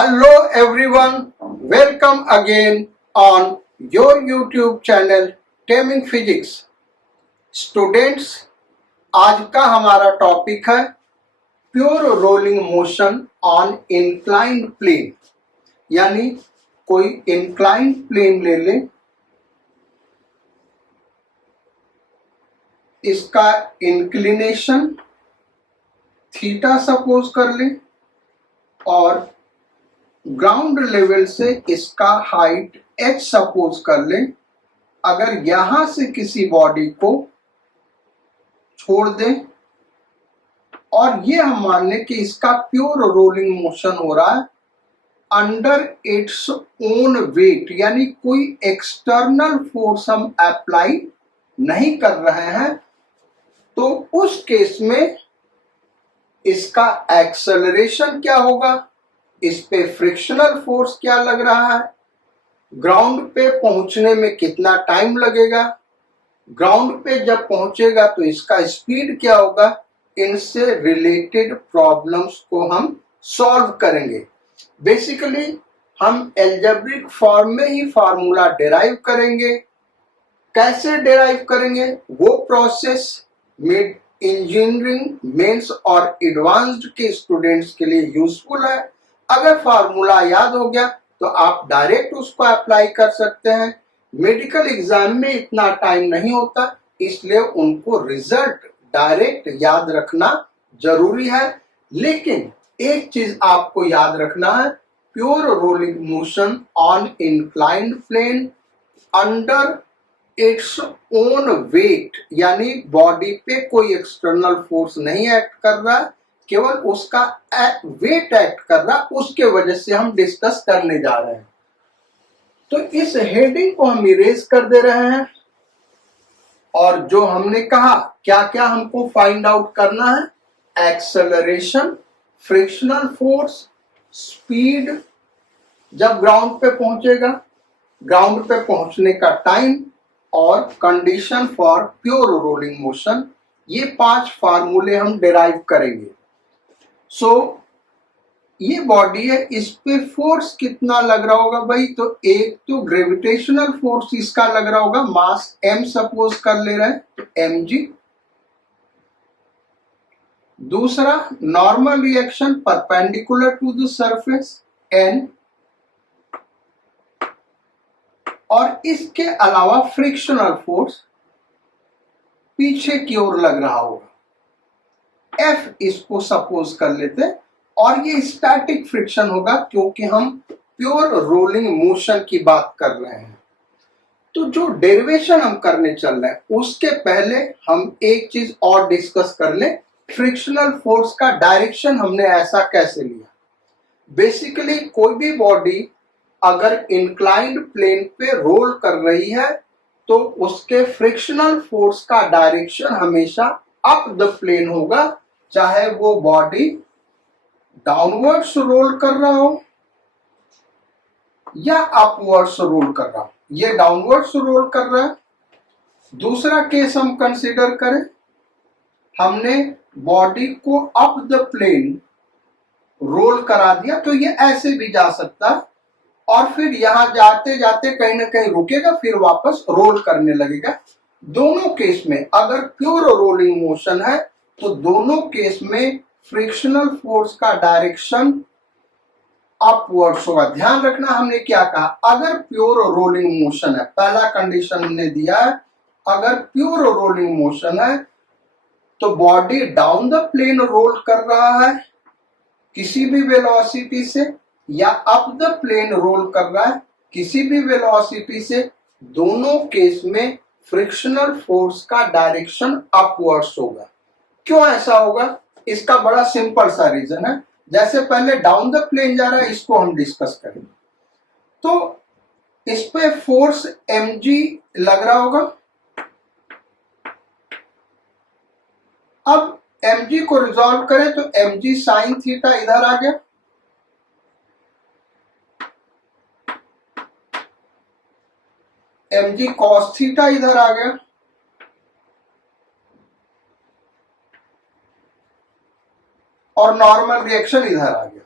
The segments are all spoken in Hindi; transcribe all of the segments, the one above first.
Hello everyone, welcome again on your YouTube channel Taming Physics. Students, आज का हमारा टॉपिक है pure rolling motion on inclined plane. यानी कोई इंक्लाइंड प्लेन ले ले, इसका इंक्लिनेशन थीटा सपोज कर ले और ग्राउंड लेवल से इसका हाइट h सपोज कर ले। अगर यहां से किसी बॉडी को छोड़ दें और ये हम मान लें कि इसका प्योर रोलिंग मोशन हो रहा है अंडर इट्स ओन वेट, यानी कोई एक्सटर्नल फोर्स हम अप्लाई नहीं कर रहे हैं, तो उस केस में इसका एक्सेलरेशन क्या होगा, इस पे फ्रिक्शनल फोर्स क्या लग रहा है, ग्राउंड पे पहुंचने में कितना टाइम लगेगा, ग्राउंड पे जब पहुंचेगा तो इसका स्पीड क्या होगा, इनसे रिलेटेड प्रॉब्लम्स को हम सॉल्व करेंगे। बेसिकली हम एल्जेब्रिक फॉर्म में ही फार्मूला डिराइव करेंगे। कैसे डिराइव करेंगे, वो प्रोसेस मिड इंजीनियरिंग, मेंस और एडवांस्ड के स्टूडेंट्स के लिए यूजफुल है। अगर फार्मूला याद हो गया तो आप डायरेक्ट उसको अप्लाई कर सकते हैं। मेडिकल एग्जाम में इतना टाइम नहीं होता, इसलिए उनको रिजल्ट डायरेक्ट याद रखना जरूरी है। लेकिन एक चीज आपको याद रखना है, pure rolling motion on inclined plane under its own weight, यानी बॉडी पे कोई एक्सटर्नल फोर्स नहीं एक्ट कर रहा, केवल उसका वेट एक्ट कर रहा, उसके वजह से हम डिस्कस करने जा रहे हैं। तो इस हेडिंग को हम इरेज कर दे रहे हैं और जो हमने कहा क्या क्या हमको फाइंड आउट करना है, एक्सेलरेशन, फ्रिक्शनल फोर्स, स्पीड जब ग्राउंड पे पहुंचेगा, ग्राउंड पे पहुंचने का टाइम और condition for pure rolling motion, ये 5 फार्मूले हम डिराइव करेंगे। ये बॉडी है, इस पे फोर्स कितना लग रहा होगा भाई, तो एक तो ग्रेविटेशनल फोर्स इसका लग रहा होगा, मास m सपोज कर ले रहे हैं तो mg। दूसरा normal reaction perpendicular to the surface n, और इसके अलावा फ्रिक्शनल फोर्स पीछे की ओर लग रहा होगा, F इसको सपोज कर लेते, और ये स्टैटिक फ्रिक्शन होगा क्योंकि हम प्योर रोलिंग मोशन की बात कर रहे हैं। तो जो डेरिवेशन हम करने चल रहे हैं उसके पहले हम एक चीज और डिस्कस कर लें, फ्रिक्शनल फोर्स का डायरेक्शन हमने ऐसा कैसे लिया। बेसिकली कोई भी बॉडी अगर इंक्लाइंड प्लेन पे रोल कर रही है तो उसके फ्रिक्शनल फोर्स का डायरेक्शन हमेशा अप द प्लेन होगा, चाहे वो बॉडी डाउनवर्ड्स रोल कर रहा हो या अपवर्ड्स रोल कर रहा हो। ये डाउनवर्ड्स रोल कर रहा है। दूसरा केस हम कंसीडर करें, हमने बॉडी को अप द प्लेन रोल करा दिया, तो ये ऐसे भी जा सकता है और फिर यहां जाते जाते कहीं ना कहीं रुकेगा, फिर वापस रोल करने लगेगा। दोनों केस में अगर प्योर रोलिंग मोशन है तो दोनों केस में फ्रिक्शनल फोर्स का डायरेक्शन अपवर्ड्स होगा। ध्यान रखना हमने क्या कहा, अगर प्योर रोलिंग मोशन है, पहला कंडीशन हमने दिया है, अगर प्योर रोलिंग मोशन है तो body down the plane roll कर रहा है किसी भी वेलोसिटी से, या अप द प्लेन रोल कर रहा है किसी भी वेलोसिटी से, दोनों केस में फ्रिक्शनल फोर्स का डायरेक्शन अपवर्ड्स होगा। क्यों ऐसा होगा, इसका बड़ा सिंपल सा रीजन है। जैसे पहले डाउन द प्लेन जा रहा है, इसको हम डिस्कस करेंगे। तो इस पे फोर्स mg लग रहा होगा। अब mg को रिजॉल्व करें तो mg साइन थीटा इधर आ गया, mg कॉस थीटा इधर आ गया, और नॉर्मल रिएक्शन इधर आ गया।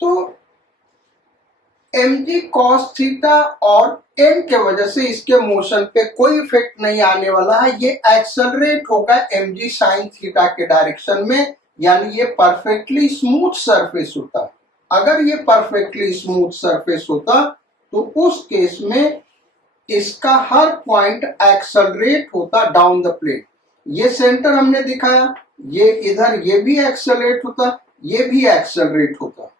तो mg cos थीटा और n के वजह से इसके मोशन पे कोई इफेक्ट नहीं आने वाला है, ये एक्सेलरेट होगा mg sin थीटा के डायरेक्शन में, यानी ये परफेक्टली स्मूथ सरफेस होता। अगर ये परफेक्टली स्मूथ सरफेस होता तो उस केस में इसका हर पॉइंट एक्सेलरेट होता डाउन द प्लेन। ये सेंटर हमने दिखाया, ये इधर ये भी एक्सेलरेट होता, ये भी एक्सेलरेट होता,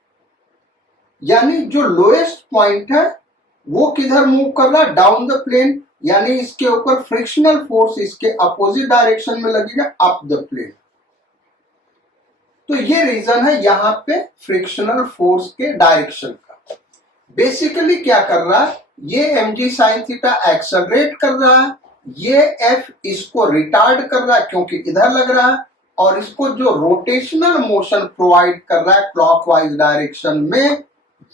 यानी जो लोएस्ट पॉइंट है वो किधर मूव कर रहा है, डाउन द प्लेन, यानी इसके ऊपर फ्रिक्शनल फोर्स इसके अपोजिट डायरेक्शन में लगेगा, अप द प्लेन। तो ये रीजन है यहां पे फ्रिक्शनल फोर्स के डायरेक्शन का। बेसिकली क्या कर रहा है, ये mg sin थीटा एक्सेलरेट कर रहा है, ये f इसको रिटार्ड कर रहा है क्योंकि इधर लग रहा है, और इसको जो रोटेशनल मोशन प्रोवाइड कर रहा है क्लॉकवाइज डायरेक्शन में,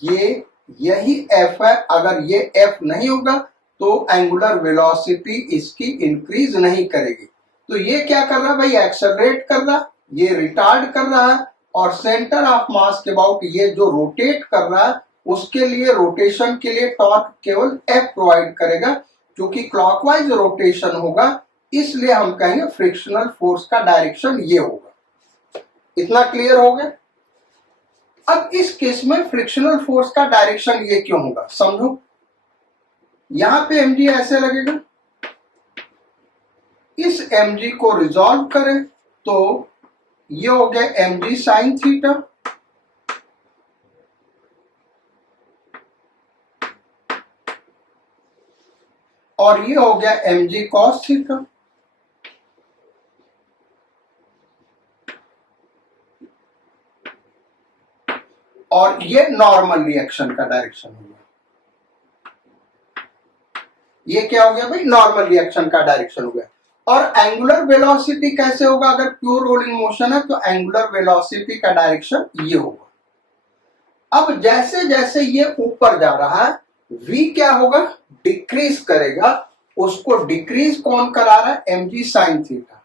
ये यही f है। अगर ये f नहीं होगा तो एंगुलर वेलोसिटी इसकी इंक्रीज नहीं करेगी। तो ये क्या कर रहा है भाई, एक्सेलरेट कर रहा है, ये रिटार्ड कर रहा है, और सेंटर ऑफ मास के अबाउट ये जो रोटेट कर रहा है उसके लिए रोटेशन के लिए टॉर्क केवल F प्रोवाइड करेगा, क्योंकि क्लॉकवाइज रोटेशन होगा, इसलिए हम कहेंगे फ्रिक्शनल फोर्स का डायरेक्शन ये होगा। इतना क्लियर हो गया। अब इस केस में फ्रिक्शनल फोर्स का डायरेक्शन ये क्यों होगा, समझो। यहां पे mg ऐसे लगेगा, इस mg को रिजॉल्व करें तो ये हो गया mg sin थीटा, और ये हो गया mg cos थीटा। और ये नॉर्मल रिएक्शन का डायरेक्शन हो गया। ये क्या हो गया भाई, नॉर्मल रिएक्शन का डायरेक्शन हो गया। और एंगुलर वेलोसिटी कैसे होगा, अगर प्योर रोलिंग मोशन है तो एंगुलर वेलोसिटी का डायरेक्शन ये होगा। अब जैसे जैसे ये ऊपर जा रहा है v क्या होगा, डिक्रीज करेगा, उसको डिक्रीज कौन करा रहा है, mg sin थीटा।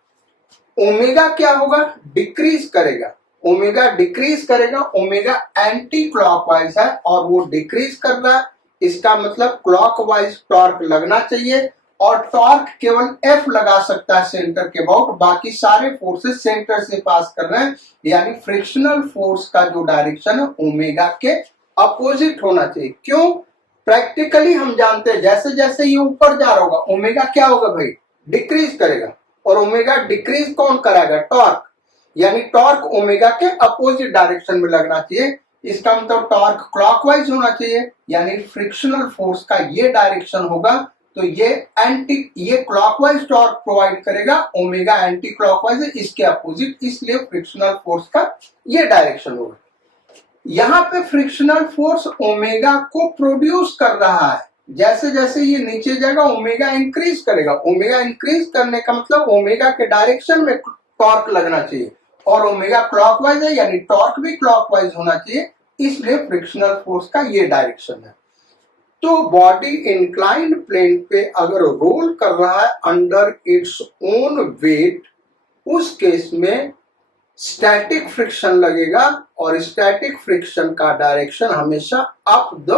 ओमेगा क्या होगा, डिक्रीज करेगा, ओमेगा डिक्रीज करेगा, ओमेगा एंटी क्लॉकवाइज है और वो डिक्रीज कर रहा है, इसका मतलब क्लॉकवाइज टॉर्क लगना चाहिए, और टॉर्क केवल F लगा सकता है सेंटर के अबाउट, बाकी सारे फोर्सेस सेंटर से पास कर रहे हैं, यानी फ्रिक्शनल फोर्स का जो डायरेक्शन है ओमेगा के अपोजिट होना चाहिए। क्यों, प्रैक्टिकली हम जानते हैं जैसे जैसे ये ऊपर जा रहा होगा ओमेगा क्या होगा भाई, डिक्रीज करेगा, और ओमेगा डिक्रीज कौन कराएगा, टॉर्क, यानी टॉर्क ओमेगा के अपोजिट डायरेक्शन में लगना चाहिए। इसका मतलब टॉर्क क्लॉकवाइज होना चाहिए, यानी फ्रिक्शनल फोर्स का ये डायरेक्शन होगा, तो ये क्लॉकवाइज टॉर्क प्रोवाइड करेगा, ओमेगा एंटी क्लॉकवाइज है इसके अपोजिट, इसलिए फ्रिक्शनल फोर्स का ये डायरेक्शन होगा। यहां पे फ्रिक्शनल फोर्स ओमेगा को प्रोड्यूस कर रहा है, जैसे जैसे ये नीचे जाएगा ओमेगा इंक्रीज करेगा, ओमेगा इंक्रीज करने का मतलब ओमेगा के डायरेक्शन में टॉर्क लगना चाहिए, और ओमेगा क्लॉकवाइज है यानी टॉर्क भी क्लॉकवाइज होना चाहिए, इसलिए फ्रिक्शनल फोर्स का ये डायरेक्शन है। तो बॉडी इंक्लाइंड प्लेन पे अगर रोल कर रहा है अंडर इट्स ओन वेट, उस केस में स्टैटिक फ्रिक्शन लगेगा, और स्टैटिक फ्रिक्शन का डायरेक्शन हमेशा अप द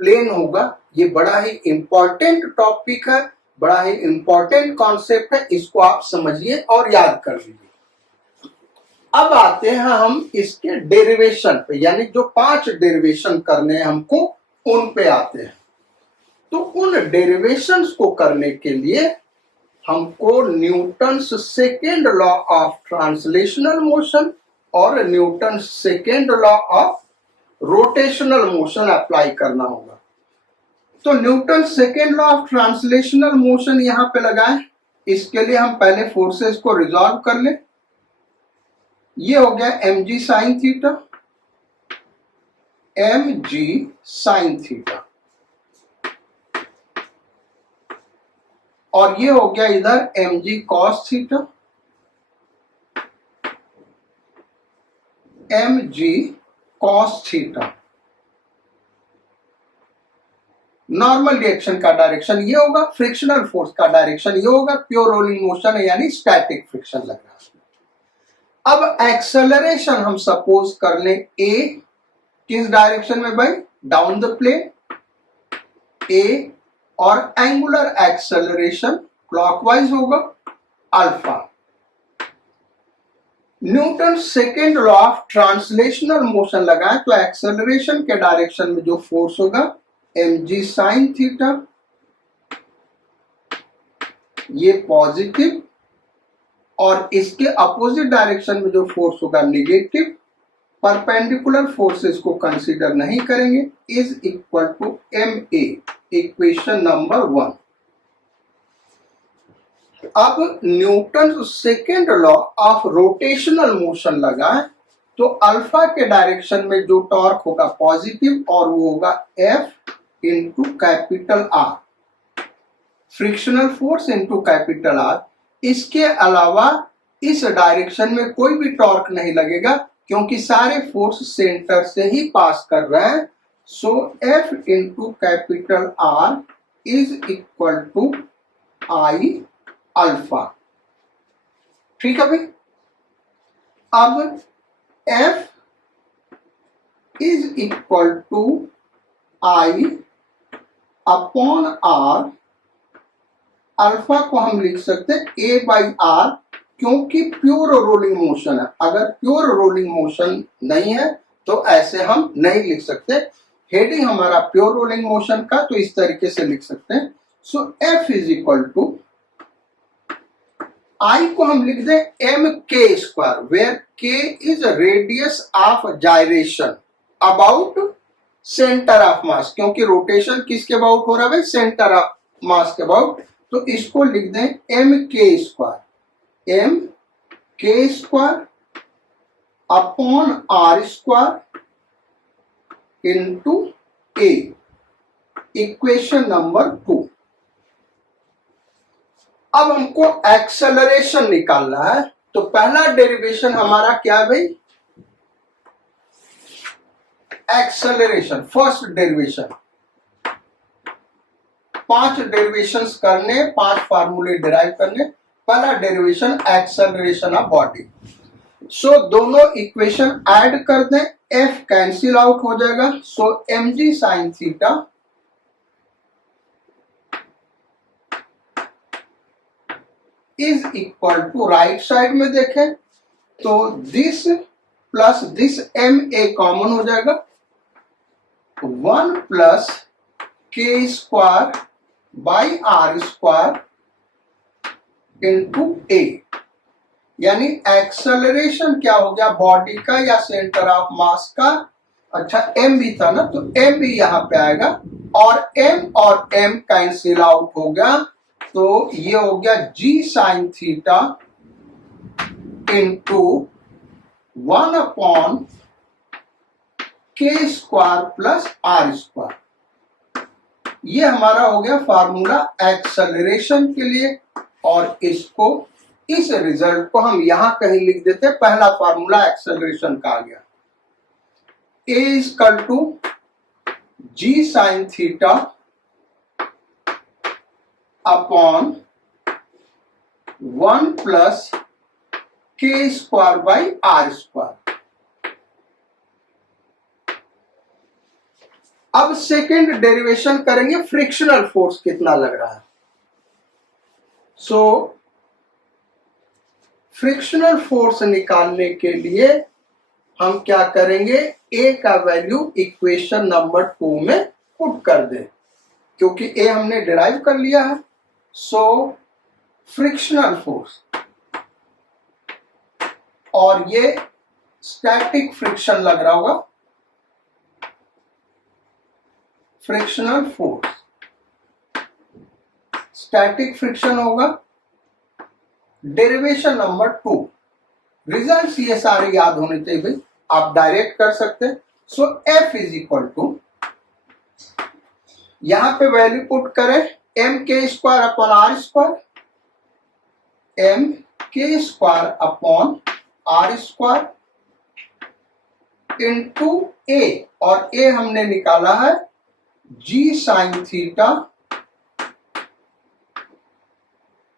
प्लेन होगा। ये बड़ा ही इंपॉर्टेंट टॉपिक है, बड़ा ही इंपॉर्टेंट कॉन्सेप्ट है, इसको आप समझिए और याद कर लीजिए। अब आते हैं हम इसके डेरिवेशन पे, यानी जो 5 डेरिवेशन करने हैं हमको, उन पे आते हैं। तो उन डेरिवेशंस को करने के लिए हमको Newton's second law of translational motion और Newton second law of rotational motion apply करना होगा। तो Newton second law of translational motion यहां पे लगाएं, इसके लिए हम पहले फोर्सेस को रिजॉल्व कर लें। ये हो गया mg sin theta, mg sin theta, और ये हो गया इधर mg cos theta, mg cos theta. Normal reaction का डायरेक्शन ये होगा, फ्रिक्शनल फोर्स का डायरेक्शन ये होगा, प्योर रोलिंग मोशन है यानी स्टैटिक फ्रिक्शन लग रहा है। अब एक्सेलरेशन हम सपोज कर लें a, किस डायरेक्शन में भाई? डाउन द प्लेन ए, और एंगुलर एक्सेलरेशन क्लॉकवाइज होगा alpha. Newton second law of translational motion लगाए तो एक्सेलरेशन के डायरेक्शन में जो फोर्स होगा mg साइन थीटा, ये पॉजिटिव, और इसके अपोजिट डायरेक्शन में जो फोर्स होगा निगेटिव, परपेंडिकुलर फोर्सेस को कंसीडर नहीं करेंगे, is equal to ma, equation number 1। अब Newton second law of rotational motion लगाए तो अल्फा के डायरेक्शन में जो टॉर्क होगा पॉजिटिव, और वो होगा F into capital R, frictional force into capital R। इसके अलावा इस डायरेक्शन में कोई भी टॉर्क नहीं लगेगा क्योंकि सारे फोर्स सेंटर से ही पास कर रहे हैं। So F into capital R is equal to I alpha. ठीक है भाई। अब F is equal to I upon R, alpha को हम लिख सकते हैं A बाई R, क्योंकि प्योर रोलिंग मोशन है। अगर प्योर रोलिंग मोशन नहीं है तो ऐसे हम नहीं लिख सकते। हेडिंग हमारा प्योर रोलिंग मोशन का, तो इस तरीके से लिख सकते हैं। So F is equal to I को हम लिख दें एम के square, where K is radius of gyration about centre of mass, क्योंकि रोटेशन किसके अबाउट हो रहा है? सेंटर ऑफ मास के अबाउट। तो इसको लिख दें एम के square upon are square into a, equation number 2। अब हमको एक्सेलरेशन निकालना है, तो पहला डेरिवेशन हमारा क्या है भाई? Acceleration, first derivation. 5 डेरिवेशंस करने, 5 फार्मूले डिराइव करने। पहला डेरिवेशन एक्सेलरेशन ऑफ बॉडी। सो दोनों इक्वेशन ऐड कर दें, F कैंसिल आउट हो जाएगा। So mg sine theta is equal to, right side में देखें तो this plus this ma common हो जाएगा, 1 प्लस के square by are square into A. यानी एक्सेलरेशन क्या हो गया? बॉडी का या सेंटर ऑफ मास का। अच्छा m भी था ना, तो m भी यहां पे आएगा, और m कैंसिल आउट हो गया, तो ये हो गया g sine theta into 1 upon के स्क्वायर प्लस आर स्क्वायर। ये हमारा हो गया फार्मूला एक्सेलरेशन के लिए, और इसको, इस रिजल्ट को हम यहां कहीं लिख देते हैं। पहला फार्मूला एक्सेलरेशन का आ गया, A equal to G sine theta upon 1 plus के स्क्वायर बाई आर स्क्वायर। अब सेकेंड डेरिवेशन करेंगे, फ्रिक्शनल फोर्स कितना लग रहा है। सो फ्रिक्शनल फोर्स निकालने के लिए हम क्या करेंगे? ए का वैल्यू इक्वेशन नंबर 2 में पुट कर दें, क्योंकि ए हमने डिराइव कर लिया है। सो फ्रिक्शनल फोर्स, और ये स्टैटिक फ्रिक्शन लग रहा होगा, फ्रिक्शनल फोर्स, स्टैटिक फ्रिक्शन होगा। डेरिवेशन नंबर 2, रिजल्ट्स ये सारे याद होने चाहिए भाई, आप डायरेक्ट कर सकते हैं। So F is equal to, यहां पे वैल्यू पुट करें एम के square upon are square, M के square upon are square into A, और ए हमने निकाला है G sine theta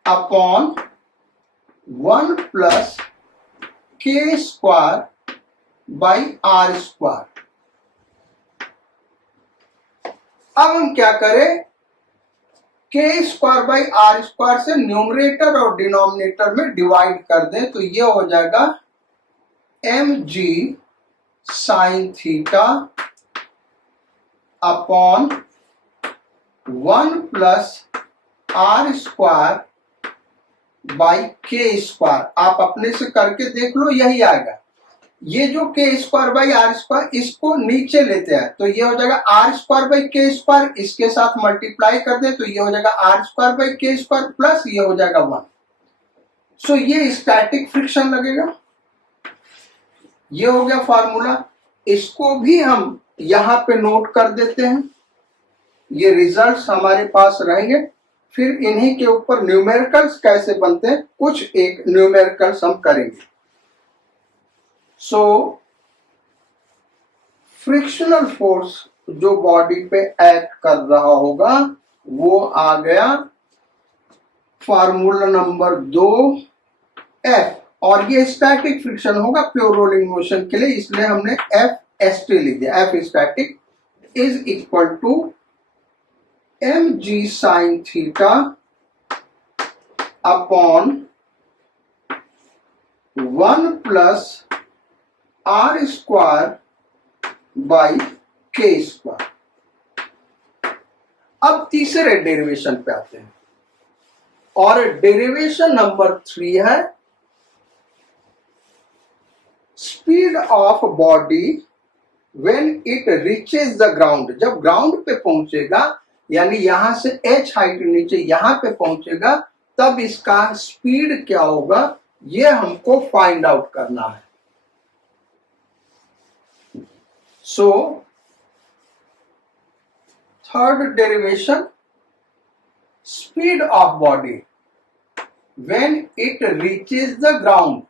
upon 1 plus के स्क्वायर बाई आर स्क्वायर। अब हम क्या करें, K square by are square से न्यूमरेटर और डिनोमिनेटर में डिवाइड कर दें, तो ये हो जाएगा M G sine theta upon 1 plus are square by के स्क्वायर। आप अपने से करके देख लो, यही आएगा। ये जो के स्क्वायर बाई आर स्क्वायर, इसको नीचे लेते हैं तो ये हो जाएगा आर स्क्वायर बाई के स्क्वायर, इसके साथ मल्टीप्लाई कर दे तो ये हो जाएगा आर स्क्वायर बाई के स्क्वायर प्लस ये हो जाएगा 1। सो ये स्टैटिक फ्रिक्शन लगेगा। ये हो गया फॉर्मूला। इसको भी हम यहां पे नोट कर देते हैं, ये रिजल्ट्स हमारे पास रहेंगे। फिर इन्हीं के ऊपर न्यूमेरिकल्स कैसे बनते हैं, कुछ एक न्यूमेरिकल्स हम करेंगे। सो फ्रिक्शनल फोर्स जो बॉडी पे एक्ट कर रहा होगा वो आ गया फार्मूला नंबर 2 F, और ये स्टैटिक फ्रिक्शन होगा प्योर रोलिंग मोशन के लिए, इसलिए हमने F ST लिख दिया। F static is equal to mg sine theta upon 1 plus are square by के स्क्वायर। अब तीसरे डेरिवेशन पे आते हैं, और डेरिवेशन नंबर 3 है speed of body when it reaches the ground. जब ग्राउंड पे पहुंचेगा, यानी यहां से h हाइट नीचे यहां पे पहुंचेगा, तब इसका स्पीड क्या होगा ये हमको फाइंड आउट करना है। So third derivation, speed of body when it reaches the ground.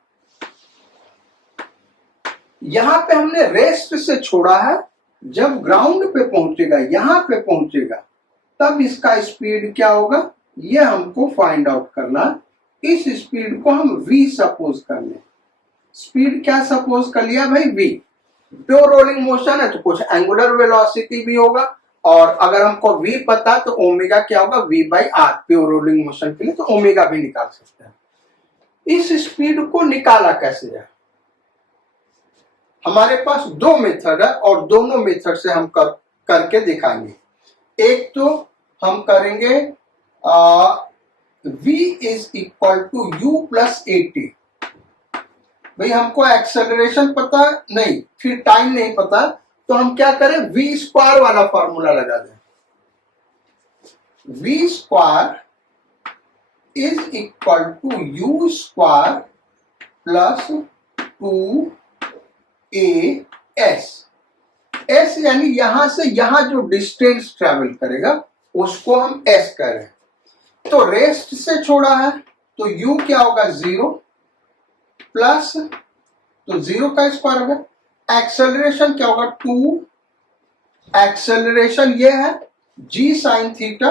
यहां पे हमने रेस्ट से छोड़ा है, जब ग्राउंड पे पहुंचेगा, यहां पे पहुंचेगा, तब इसका स्पीड क्या होगा ये हमको फाइंड आउट करना। इस स्पीड को हम v सपोज कर लें। स्पीड क्या सपोज कर लिया भाई, v। प्योर रोलिंग मोशन है तो कुछ एंगुलर वेलोसिटी भी होगा, और अगर हमको v पता तो ओमेगा क्या होगा, v by r. Pure rolling motion के लिए तो ओमेगा भी निकाल सकते हैं। इस स्पीड को निकाला कैसे जाए, हमारे पास दो मेथड है, और दोनों मेथड से हम करके दिखाएंगे। एक तो हम करेंगे v is equal to u plus at। भाई हमको एक्सेलरेशन पता नहीं, फिर टाइम नहीं पता, तो हम क्या करें, v स्क्वायर वाला फॉर्मूला लगा दें। v square is equal to u square plus 2as। s यानी यहां से यहां जो डिस्टेंस ट्रेवल करेगा उसको हम s करें। तो रेस्ट से छोड़ा है तो u क्या होगा 0 प्लस, तो 0 का स्क्वायर होगा। एक्सेलरेशन क्या होगा 2, एक्सेलरेशन ये है g sine theta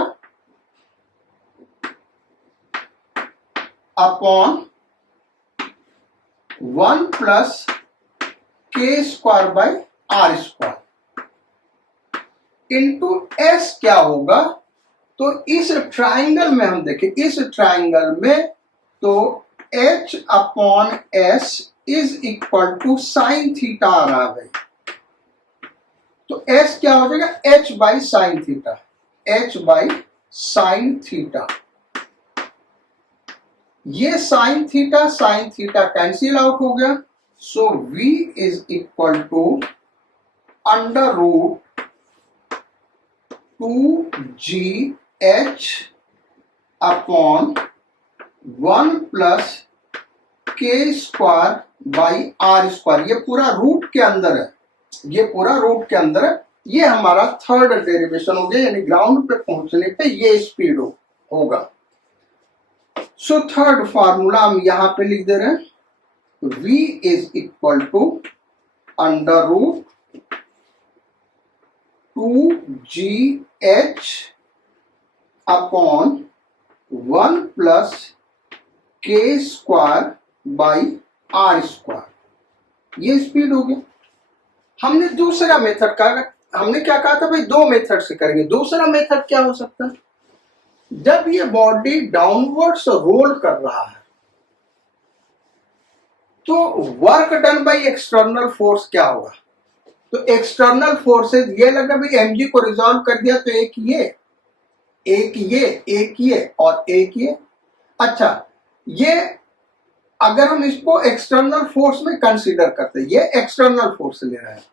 upon 1 plus के square by are square into S क्या होगा। तो इस ट्राइंगल में हम देखें, इस ट्राइंगल में तो h upon S is equal to sine theta आ रहा है। तो s क्या हो जाएगा, h by sine theta, h by sine theta. ये साइन थीटा कैंसिल आउट हो गया। So v is equal to under root 2gh upon 1 plus के स्क्वायर बाई आर स्क्वायर। ये पूरा रूट के अंदर है, ये पूरा रूट के अंदर है। ये हमारा थर्ड डेरिवेशन हो गया, यानी ग्राउंड पे पहुंचने पे ये स्पीड होगा। सो थर्ड फार्मूला हम यहां पे लिख दे रहे हैं, v is equal to under root 2gh upon 1 plus के स्क्वायर बाई आर स्क्वायर। ये स्पीड हो गया। हमने दूसरा मेथड का हमने क्या कहा था भाई, दो मेथड से करेंगे। दूसरा मेथड क्या हो सकता है, जब ये बॉडी डाउनवर्ड्स रोल कर रहा है तो work done by external force क्या होगा। तो एक्सटर्नल फोर्सेस ये लगा भाई mg को रिजॉल्व कर दिया तो एक ये और एक ये। अच्छा, ये अगर हम इसको एक्सटर्नल फोर्स में कंसीडर करते हैं, ये एक्सटर्नल फोर्स ले रहा है,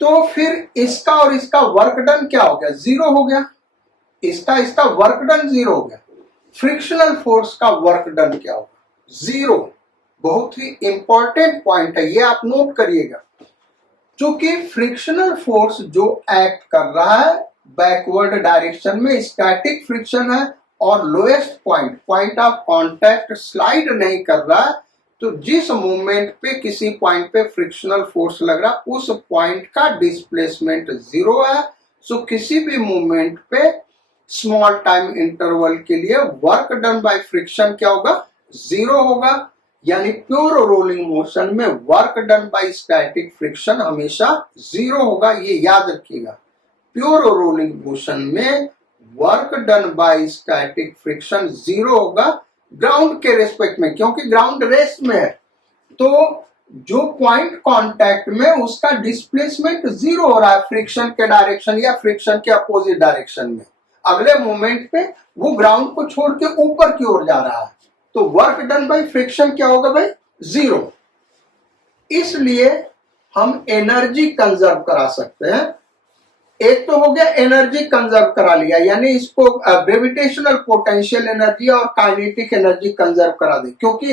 तो फिर इसका और इसका वर्क डन क्या हो गया, जीरो हो गया। इसका वर्क डन जीरो हो गया। फ्रिक्शनल फोर्स का वर्क डन क्या होगा, जीरो। बहुत ही इंपॉर्टेंट पॉइंट है, ये आप नोट करिएगा। क्योंकि फ्रिक्शनल फोर्स जो एक्ट कर रहा है बैकवर्ड डायरेक्शन में स्टैटिक फ्रिक्शन है और lowest point of contact slide नहीं कर रहा है, तो जिस मोमेंट पे किसी पॉइंट पे फ्रिक्शनल फोर्स लग रहा है उस पॉइंट का डिस्प्लेसमेंट जीरो है। सो किसी भी मोमेंट पे स्मॉल टाइम इंटरवल के लिए वर्क डन बाय फ्रिक्शन क्या होगा, जीरो होगा। यानी प्योर रोलिंग मोशन में work done bye static friction हमेशा जीरो होगा, ये याद रखिएगा। प्योर रोलिंग मोशन में work done bye static friction zero होगा ग्राउंड के रेस्पेक्ट में, क्योंकि ग्राउंड रेस्ट में है तो जो पॉइंट कांटेक्ट में उसका डिस्प्लेसमेंट जीरो हो रहा है फ्रिक्शन के डायरेक्शन या फ्रिक्शन के अपोजिट डायरेक्शन में। अगले मोमेंट पे वो ग्राउंड को छोड़ के ऊपर की ओर जा रहा है, तो वर्क डन बाय फ्रिक्शन क्या होगा भाई, जीरो। इसलिए हम एनर्जी कंजर्व करा सकते हैं। एक तो हो गया एनर्जी कंजर्व करा लिया, यानी इसको ग्रेविटेशनल पोटेंशियल एनर्जी और काइनेटिक एनर्जी कंजर्व करा दे, क्योंकि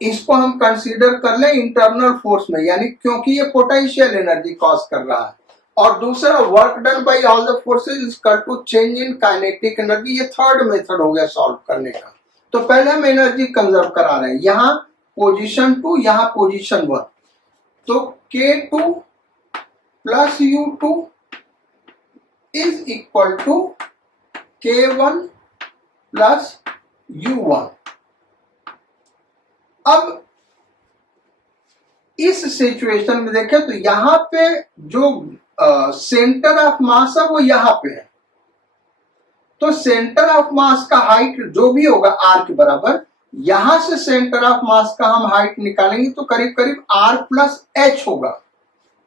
इसको हम कंसीडर कर ले इंटरनल फोर्स में, यानी क्योंकि ये पोटेंशियल एनर्जी कॉज कर रहा है। और दूसरा work done by all the forces is equal to change in kinetic energy. ये थर्ड मेथड हो गया सॉल्व करने का। तो पहले हम एनर्जी कंजर्व करा रहे हैं, यहां पोजीशन 2, यहां पोजीशन 1, तो K2 plus U2 is equal to K1 plus U1। अब इस सिचुएशन में देखें तो यहां पे जो सेंटर ऑफ मास है वो यहां पे है, तो सेंटर ऑफ मास का हाइट जो भी होगा r के बराबर, यहां से सेंटर ऑफ मास का हम हाइट निकालेंगे तो करीब करीब r प्लस एच होगा,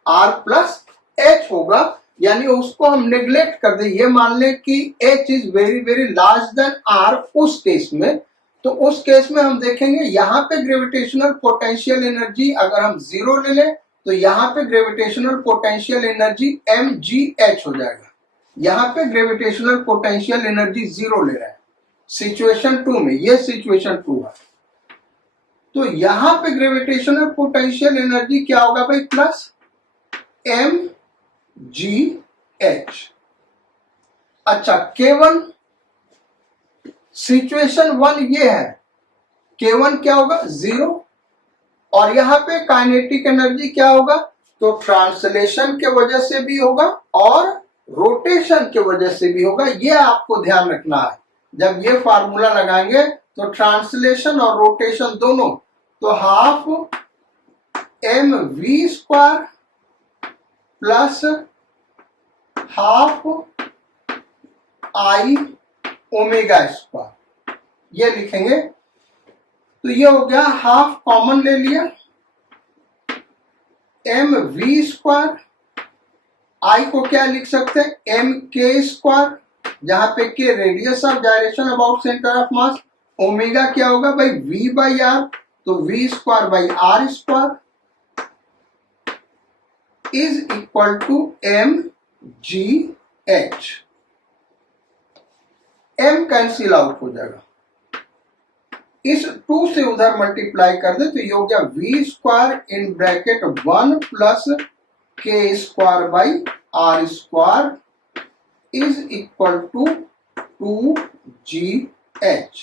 r प्लस एच होगा। यानी उसको हम नेग्लेक्ट कर दें, ये मान लें कि h is very very large then r उस केस में, तो उस केस में हम देखेंगे यहां पे ग्रेविटेशनल पोटेंशियल एनर्जी अगर हम जीरो ले लें तो यहां पे ग्रेविटेशनल पोटेंशियल एनर्जी mgh हो जाएगा। यहां पे ग्रेविटेशनल पोटेंशियल एनर्जी जीरो ले रहा है सिचुएशन 2 में, ये सिचुएशन 2 है। तो यहां पे ग्रेविटेशनल पोटेंशियल एनर्जी क्या होगा भाई, प्लस mgh। अच्छा, K1 सिचुएशन 1 ये है, K1 क्या होगा, जीरो। और यहां पे काइनेटिक एनर्जी क्या होगा, तो ट्रांसलेशन के वजह से भी होगा और रोटेशन के वजह से भी होगा, ये आपको ध्यान रखना है। जब ये फार्मूला लगाएंगे तो ट्रांसलेशन और रोटेशन दोनों, तो half mv square plus half i omega square, ये लिखेंगे। तो ये हो गया, हाफ कॉमन ले लिया, mv स्क्वायर, आई को क्या लिख सकते हैं, एम के स्क्वायर, जहां पे k radius of direction about centre of mass, omega क्या होगा भाई v बाई आर, तो v square by are square is equal to m g h. m cancel out हो जाएगा, इस 2 से उधर मल्टीप्लाई कर दे तो ये हो गया v square in bracket 1 plus के square by are square is equal to 2gh।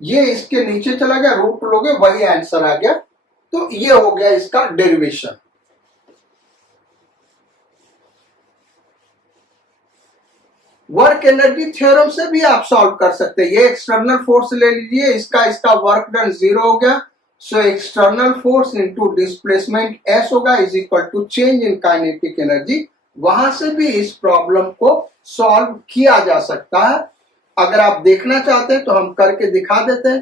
ये इसके नीचे चला गया, रूट लोगे वही आंसर आ गया। तो ये हो गया इसका डेरिवेशन। वर्क एनर्जी थ्योरम से भी आप सॉल्व कर सकते हैं। ये एक्सटर्नल फोर्स ले लीजिए, इसका वर्क डन जीरो हो गया, so external force into displacement S होगा is equal to change in kinetic energy. वहां से भी इस प्रॉब्लम को सॉल्व किया जा सकता है। अगर आप देखना चाहते हैं तो हम करके दिखा देते हैं।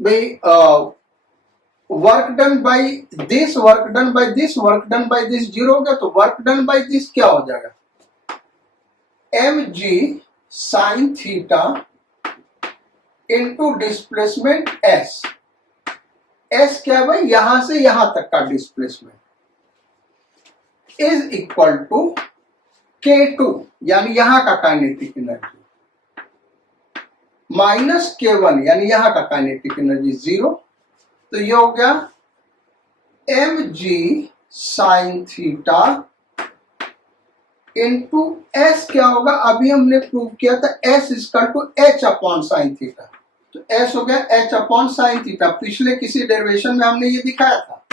भाई work done by this, work done by this, work done by this zero हो गया, तो वर्क डन बाय दिस क्या हो जाएगा, mg sin theta into displacement s। s क्या है भाई, यहां से यहां तक का displacement is equal to k2 यानी यहां का काइनेटिक एनर्जी माइनस k1 यानी यहां का काइनेटिक एनर्जी जीरो। तो ये हो गया mg sin theta into S क्या होगा, अभी हमने प्रूव किया था s equal to h upon sine theta. तो s हो गया h अपॉन साइन थीटा, पिछले किसी डेरिवेशन में हमने ये दिखाया था,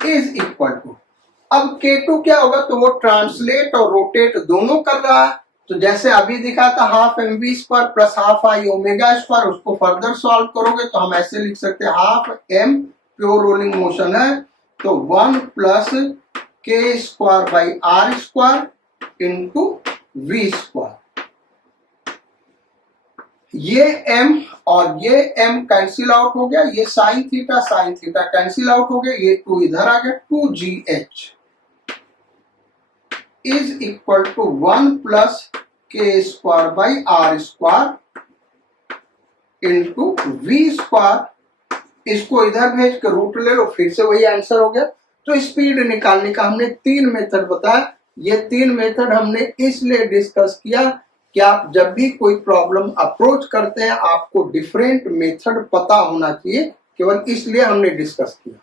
इज इक्वल टू, अब k2 क्या होगा, तो वो ट्रांसलेट और रोटेट दोनों कर रहा है। तो जैसे अभी दिखा था half m v square plus half I omega square, उसको फर्दर सॉल्व करोगे तो हम ऐसे लिख सकते हैं half m pure rolling motion है तो 1 प्लस के square by are square into we square. ये m और ये m कैंसिल आउट हो गया, ये साइन थीटा कैंसिल आउट हो गया, ये 2 इधर आ गया, 2gh is equal to 1 plus के square by are square into we square. इसको इधर भेज कर रूट ले लो, फिर से वही आंसर हो गया। तो स्पीड निकालने का हमने 3 मेथड बताया। ये 3 मेथड हमने इसलिए डिस्कस किया कि आप जब भी कोई प्रॉब्लम अप्रोच करते हैं आपको डिफरेंट मेथड पता होना चाहिए, केवल इसलिए हमने डिस्कस किया।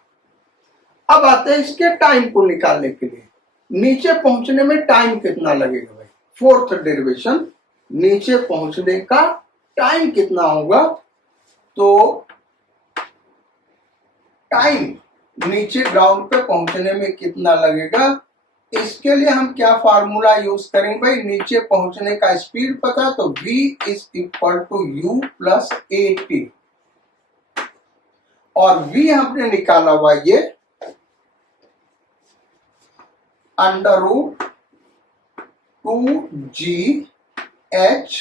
अब आते हैं इसके टाइम को निकालने के लिए। नीचे पहुंचने में टाइम कितना लगेगा भाई, फोर्थ डेरिवेशन, नीचे पहुंचने का टाइम कितना होगा, तो टाइम नीचे ग्राउंड पे पहुंचने में कितना लगेगा, इसके लिए हम क्या फार्मूला यूज करेंगे भाई, नीचे पहुंचने का स्पीड पता तो v is equal to u plus at, और v हमने निकाला हुआ ये under root 2gh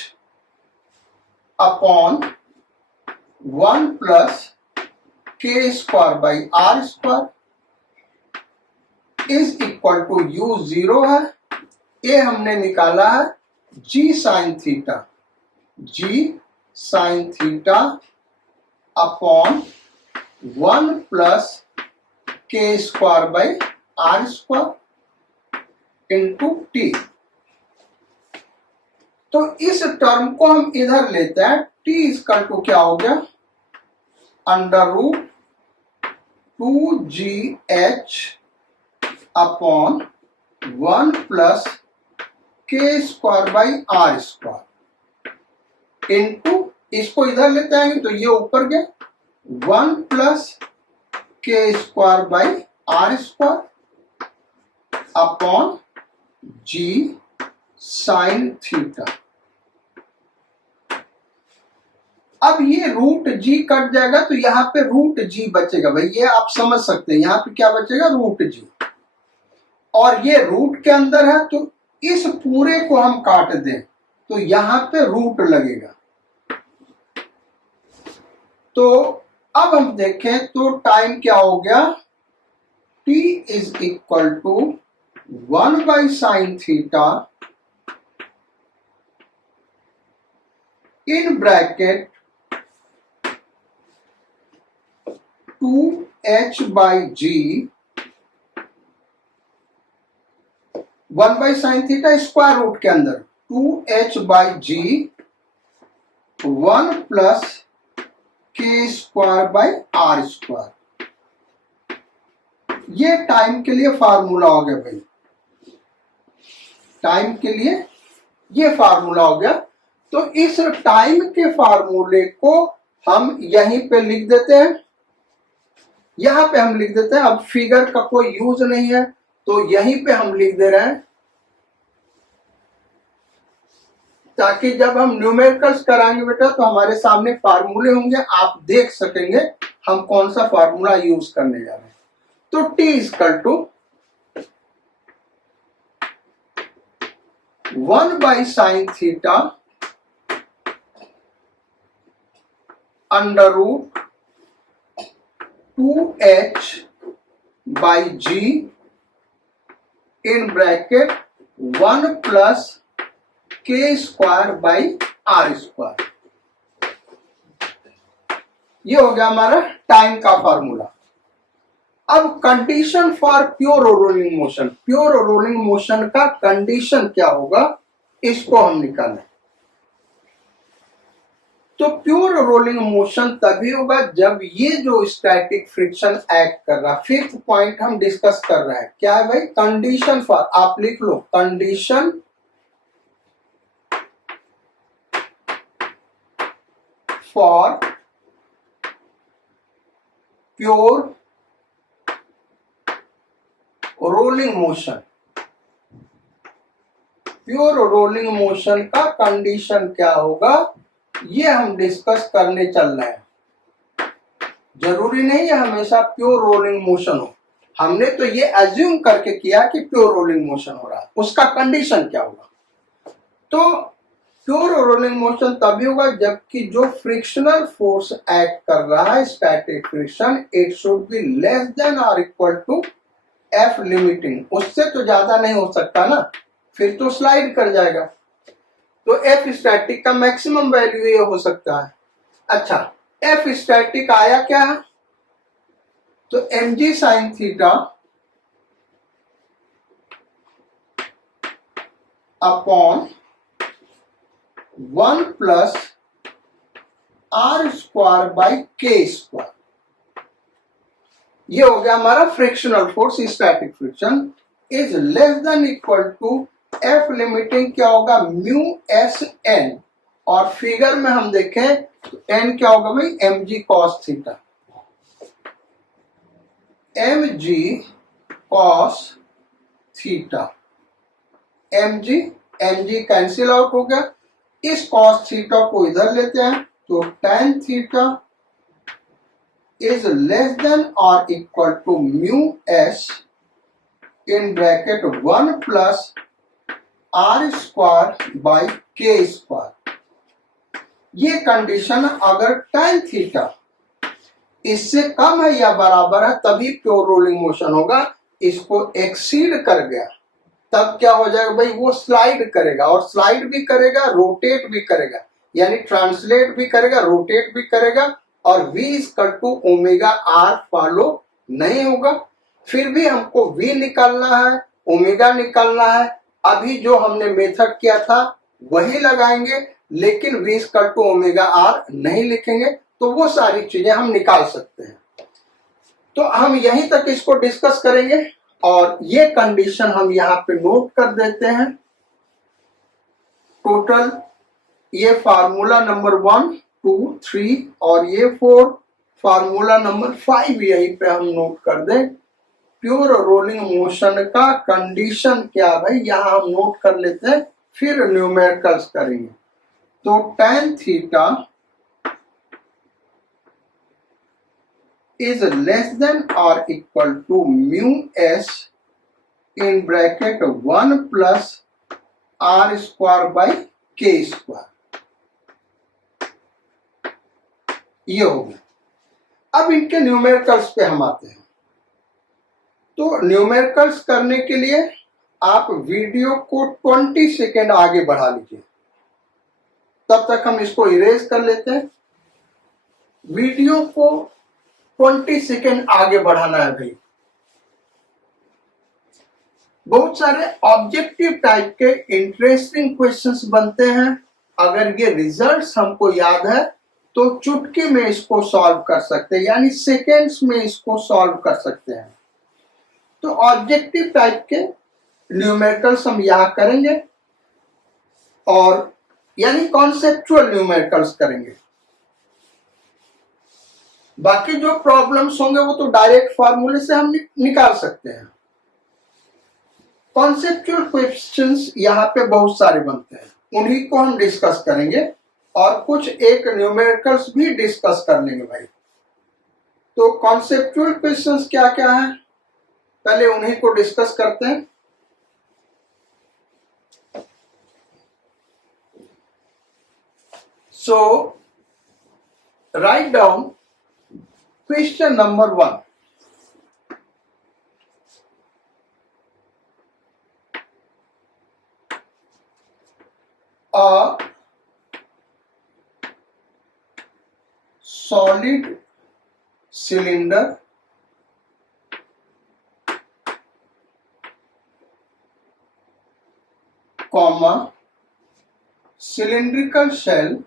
upon 1 plus के square by are square is equal to u zero है, ये हमने निकाला है g sine theta upon 1 plus के square by are square into T. तो इस टर्म को हम इधर लेते हैं, टी इक्वल टू क्या हो गया, under root 2gh upon 1 plus के square by are square into, इसको इधर लेते आएंगे तो ये ऊपर गया 1 प्लस के square by are square upon g sine theta. अब ये रूट g कट जाएगा तो यहाँ पे रूट g बचेगा भाई, ये आप समझ सकते हैं, यहाँ पे क्या बचेगा, रूट g, और ये रूट के अंदर है तो इस पूरे को हम काट दें तो यहाँ पे रूट लगेगा। तो अब हम देखें तो टाइम क्या हो गया, t is equal to 1 by sine theta in bracket 2h by g, 1 by sine theta square root के अंदर 2h बाई g 1 प्लस के स्क्वायर बाई आर स्क्वायर। ये टाइम के लिए फार्मूला हो गया भाई, टाइम के लिए ये फार्मूला हो गया। तो इस टाइम के फार्मूले को हम यहीं पे लिख देते हैं, यहां पे हम लिख देते हैं। अब फिगर का कोई यूज नहीं है तो यहीं पे हम लिख दे रहे हैं ताकि जब हम न्यूमेरिकल्स कराएंगे बेटा तो हमारे सामने फार्मूले होंगे, आप देख सकेंगे हम कौन सा फार्मूला यूज करने जा रहे हैं। तो t equal to 1 sine theta under root 2h by g in bracket 1 plus k square by r square. ये हो गया हमारा टाइम का फार्मूला। अब condition for pure rolling motion, pure rolling motion का कंडीशन क्या होगा, इसको हम निकालें। तो प्योर रोलिंग मोशन तभी होगा जब ये जो स्टैटिक फ्रिक्शन एक्ट कर रहा। फिफ्थ पॉइंट हम डिस्कस कर रहे हैं, क्या है भाई, कंडीशन फॉर, आप लिख लो condition for pure rolling motion. Pure rolling motion का कंडीशन क्या होगा, ये हम डिस्कस करने चल रहे हैं। जरूरी नहीं है हमेशा प्योर रोलिंग मोशन हो, हमने तो ये एज्यूम करके किया कि प्योर रोलिंग मोशन हो रहा है, उसका कंडीशन क्या होगा। तो प्योर रोलिंग मोशन तभी होगा जबकि जो फ्रिक्शनल फोर्स एक्ट कर रहा है, static friction, it should be less than और इक्वल टू एफ लिमिटिंग। उससे तो ज्यादा नहीं हो सकता ना, फिर तो स्लाइड कर जाएगा। तो एफ स्टैटिक का मैक्सिमम वैल्यू ये हो सकता है। अच्छा, एफ स्टैटिक आया क्या, तो M G sine theta upon 1 plus are square by के स्क्वायर। ये हो गया हमारा frictional force, static friction is less than equal to F limiting क्या होगा, म्यू एस एन, और फिगर में हम देखें तो एन क्या होगा भाई, M G cos theta. M G cos theta, M G cancel out हो गया। इस कॉस थीटा को इधर लेते हैं तो tan theta is less than और equal to mu S in bracket 1 plus are square by के स्क्वायर। ये कंडीशन अगर tan थीटा इससे कम है या बराबर है तभी प्योर रोलिंग मोशन होगा। इसको एक्सीड कर गया तब क्या हो जाएगा भाई, वो स्लाइड करेगा, और स्लाइड भी करेगा, रोटेट भी करेगा, यानी ट्रांसलेट भी करेगा, रोटेट भी करेगा, और v equal to omega R follow नहीं होगा। फिर भी हमको v निकालना है, ओमेगा निकालना है। अभी जो हमने मेथड किया था वही लगाएंगे, लेकिन v equal to omega R नहीं लिखेंगे, तो वो सारी चीजें हम निकाल सकते हैं। तो हम यहीं तक इसको डिस्कस करेंगे, और ये कंडीशन हम यहाँ पे नोट कर देते हैं। टोटल ये फार्मूला नंबर 1, 2, 3 और ये 4, फार्मूला नंबर 5 यहीं पे हम नोट कर दें। प्योर रोलिंग मोशन का कंडीशन क्या भाई, यहां हम नोट कर लेते हैं, फिर न्यूमेरिकल्स करेंगे। तो tan theta is less than or equal to mu s in bracket 1 plus r square by k square। ये हो गया। अब इनके न्यूमेरिकल्स पे हम आते हैं। तो न्यूमेरिकल्स करने के लिए आप वीडियो को 20 सेकेंड आगे बढ़ा लीजिए, तब तक हम इसको इरेज कर लेते हैं। वीडियो को 20 सेकेंड आगे बढ़ाना है भाई। बहुत सारे ऑब्जेक्टिव टाइप के इंटरेस्टिंग क्वेश्चंस बनते हैं। अगर ये रिजल्ट्स हमको याद है तो चुटकी में इसको सॉल्व कर सकते हैं, यानी सेकेंड्स में इसको सॉल्व कर सकते हैं। तो ऑब्जेक्टिव टाइप के न्यूमेरिकल्स हम यहां करेंगे, और यानी कॉन्सेप्चुअल न्यूमेरिकल्स करेंगे। बाकी जो प्रॉब्लम्स होंगे वो तो डायरेक्ट फार्मूले से हम निकाल सकते हैं। कॉन्सेप्चुअल क्वेश्चंस यहाँ पे बहुत सारे बनते हैं। उन्हीं को हम डिस्कस करेंगे और कुछ एक न्यूमेरिकल्स भी डिस्कस कर लेंगे भाई। तो कॉन्सेप्चुअल क्वेश्चंस क्या क्या है, पहले उन्हीं को डिस्कस करते हैं। So write down question number 1। A solid cylinder comma cylindrical shell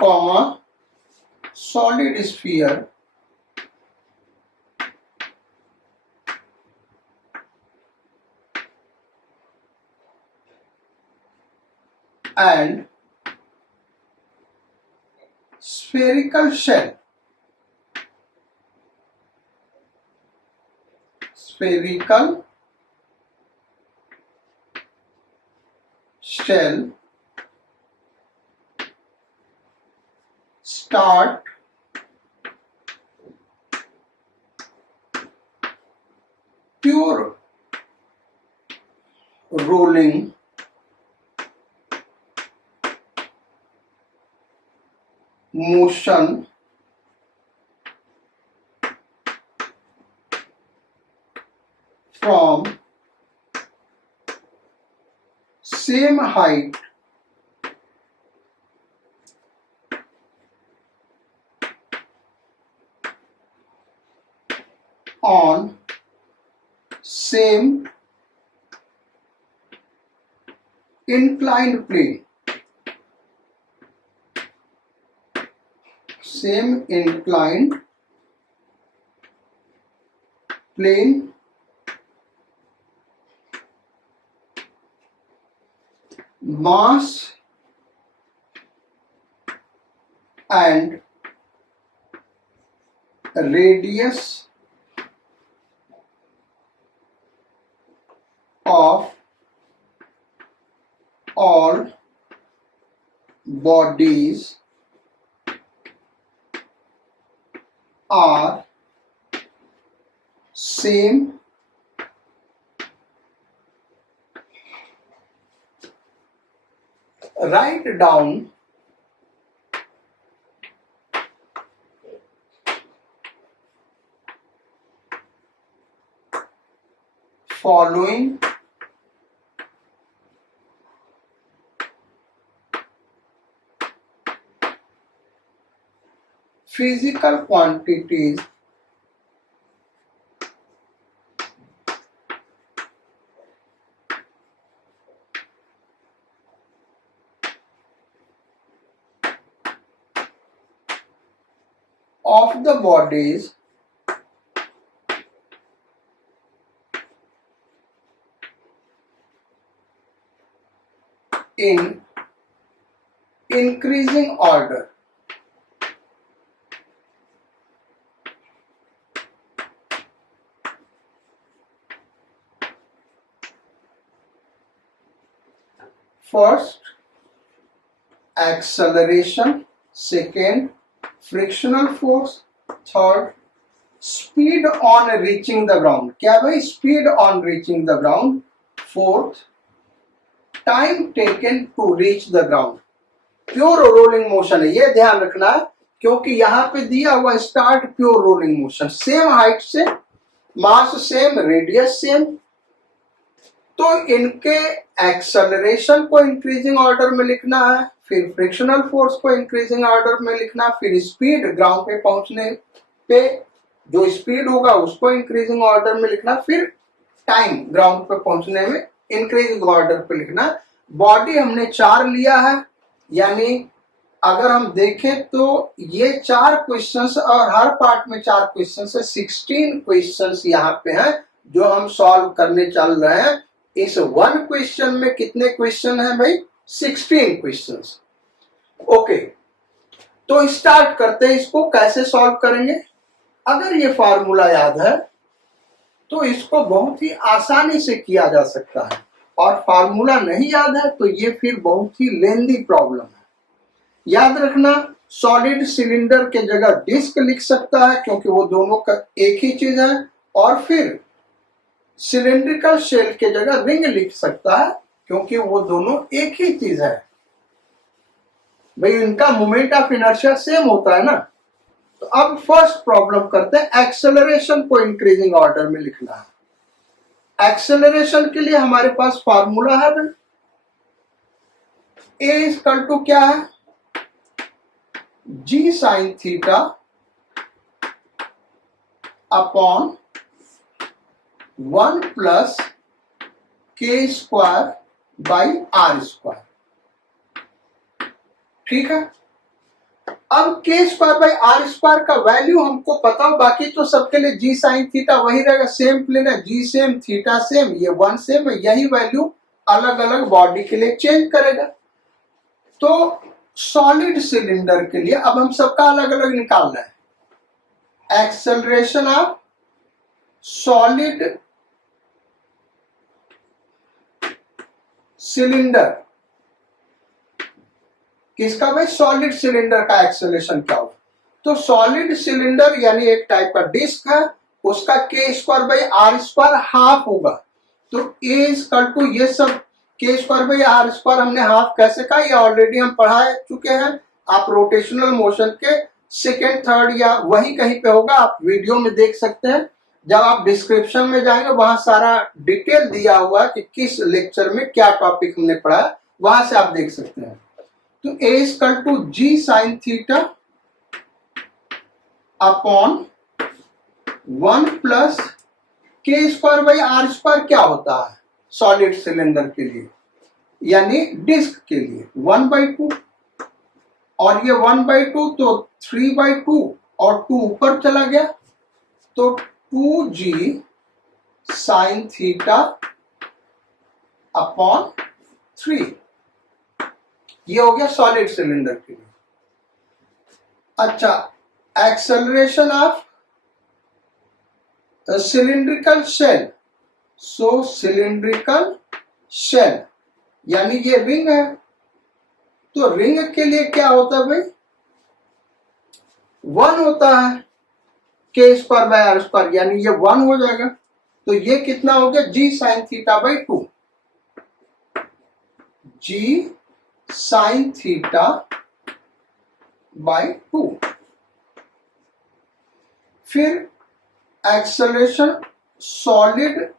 comma solid sphere and spherical shell, spherical shell start pure rolling motion from same height on same inclined plane, same inclined plane mass and radius of all bodies are same write down following physical quantities of the bodies in increasing order. First, acceleration. Second, frictional force. Third, speed on reaching the ground. क्या भाई, speed on reaching the ground. Fourth, time taken to reach the ground. Pure rolling motion है, ये ध्यान रखना है, क्योंकि यहां पे दिया हुआ start pure rolling motion, same height से, मास सेम, रेडियस सेम, तो इनके एक्सेलरेशन को इंक्रीजिंग ऑर्डर में लिखना है, फिर फ्रिक्शनल फोर्स को इंक्रीजिंग ऑर्डर में लिखना, फिर स्पीड ग्राउंड पे पहुंचने पे जो स्पीड होगा उसको इंक्रीजिंग ऑर्डर में लिखना, फिर टाइम ग्राउंड पे पहुंचने में इंक्रीजिंग ऑर्डर पे लिखना। बॉडी हमने 4 लिया है, यानी अगर हम देखें तो ये 4 क्वेश्चंस और हर पार्ट में 4 क्वेश्चंस है, 16 क्वेश्चंस यहाँ पे हैं जो हम सॉल्व करने चल रहे हैं। इस 1 क्वेश्चन में कितने क्वेश्चन हैं भाई? 16 क्वेश्चंस। ओके, तो स्टार्ट करते हैं, इसको कैसे सॉल्व करेंगे। अगर ये फार्मूला याद है तो इसको बहुत ही आसानी से किया जा सकता है, और फार्मूला नहीं याद है तो ये फिर बहुत ही लेंदी प्रॉब्लम है। याद रखना, सॉलिड सिलेंडर के जगह डिस्क लिख सकता है क्योंकि वो दोनों का एक ही चीज है, और फिर सिलेंड्रिकल शेल के जगह रिंग लिख सकता है क्योंकि वो दोनों एक ही चीज है। भाई इनका मोमेंट ऑफ इनर्शिया सेम होता है ना। तो अब फर्स्ट प्रॉब्लम करते हैं, एक्सेलरेशन को इंक्रीजिंग ऑर्डर में लिखना है। एक्सेलरेशन के लिए हमारे पास फार्मूला है, ए इक्वल टू क्या है, G sine theta upon 1 plus के स्क्वायर बाई आर स्क्वायर। ठीक है, अब के स्क्वायर बाई आर स्क्वायर का वैल्यू हमको पता हो, बाकी तो सबके लिए जी साइन थीटा वही रहेगा, सेम प्लेन है, जी सेम थीटा सेम, ये 1 सेम है, यही वैल्यू अलग अलग बॉडी के लिए चेंज करेगा। तो सॉलिड सिलेंडर के लिए अब हम सबका अलग अलग निकालना है। एक्सेलरेशन ऑफ सॉलिड सिलेंडर, किसका भाई, सॉलिड सिलेंडर का एक्सेलरेशन क्या होगा। तो सॉलिड सिलेंडर यानी एक टाइप का डिस्क है, उसका K square by are square half होगा। तो ए इक्वल टू ये सब K square by are square हमने हाफ कैसे कहा, ये ऑलरेडी हम पढ़ा चुके हैं। आप रोटेशनल मोशन के सेकेंड थर्ड या वही कहीं पे होगा, आप वीडियो में देख सकते हैं। जब आप डिस्क्रिप्शन में जाएंगे वहां सारा डिटेल दिया हुआ है कि किस लेक्चर में क्या टॉपिक हमने पढ़ा है, वहां से आप देख सकते हैं। तो A equal to G sine theta upon 1 plus के स्क्वायर बाई आर स्क्वायर क्या होता है सॉलिड सिलेंडर के लिए यानी डिस्क के लिए 1/2, और ये 1/2 तो 3/2 और 2 ऊपर चला गया तो 2g साइन थीटा अपॉन 3, ये हो गया सॉलिड सिलेंडर के लिए। अच्छा, acceleration of cylindrical shell, so cylindrical shell यानी ये रिंग है, तो रिंग के लिए क्या होता है भाई, 1 होता है के स्क्वायर बाय आर स्क्वायर, यानी ये 1 हो जाएगा। तो ये कितना हो गया, g sine theta by 2, g sine theta by 2। फिर acceleration solid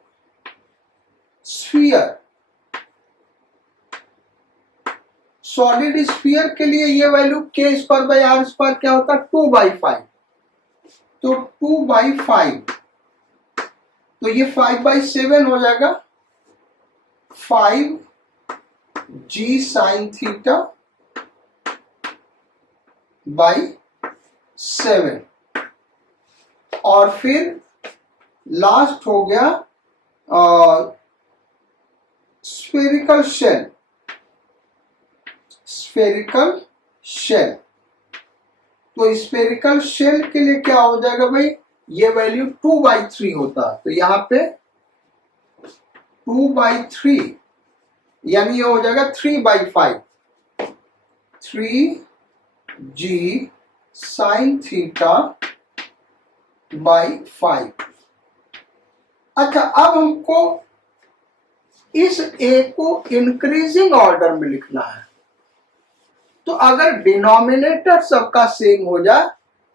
sphere, solid sphere के लिए ये वैल्यू के स्क्वायर बाई आर स्क्वायर क्या होता है, 2/5, तो 2/5, तो ये 5/7 हो जाएगा, 5 जी साइन थीटा बाई 7। और फिर लास्ट हो गया स्फेरिकल शेल, स्फेरिकल शेल, तो स्फेरिकल शेल के लिए क्या हो जाएगा भाई, ये वैल्यू 2/3 होता है, तो यहां पे 2/3 यानी ये हो जाएगा 3/5, 3g साइन थीटा बाई 5। अच्छा, अब हमको इस ए को इंक्रीजिंग ऑर्डर में लिखना है। तो अगर डिनोमिनेटर सबका सेम हो जाए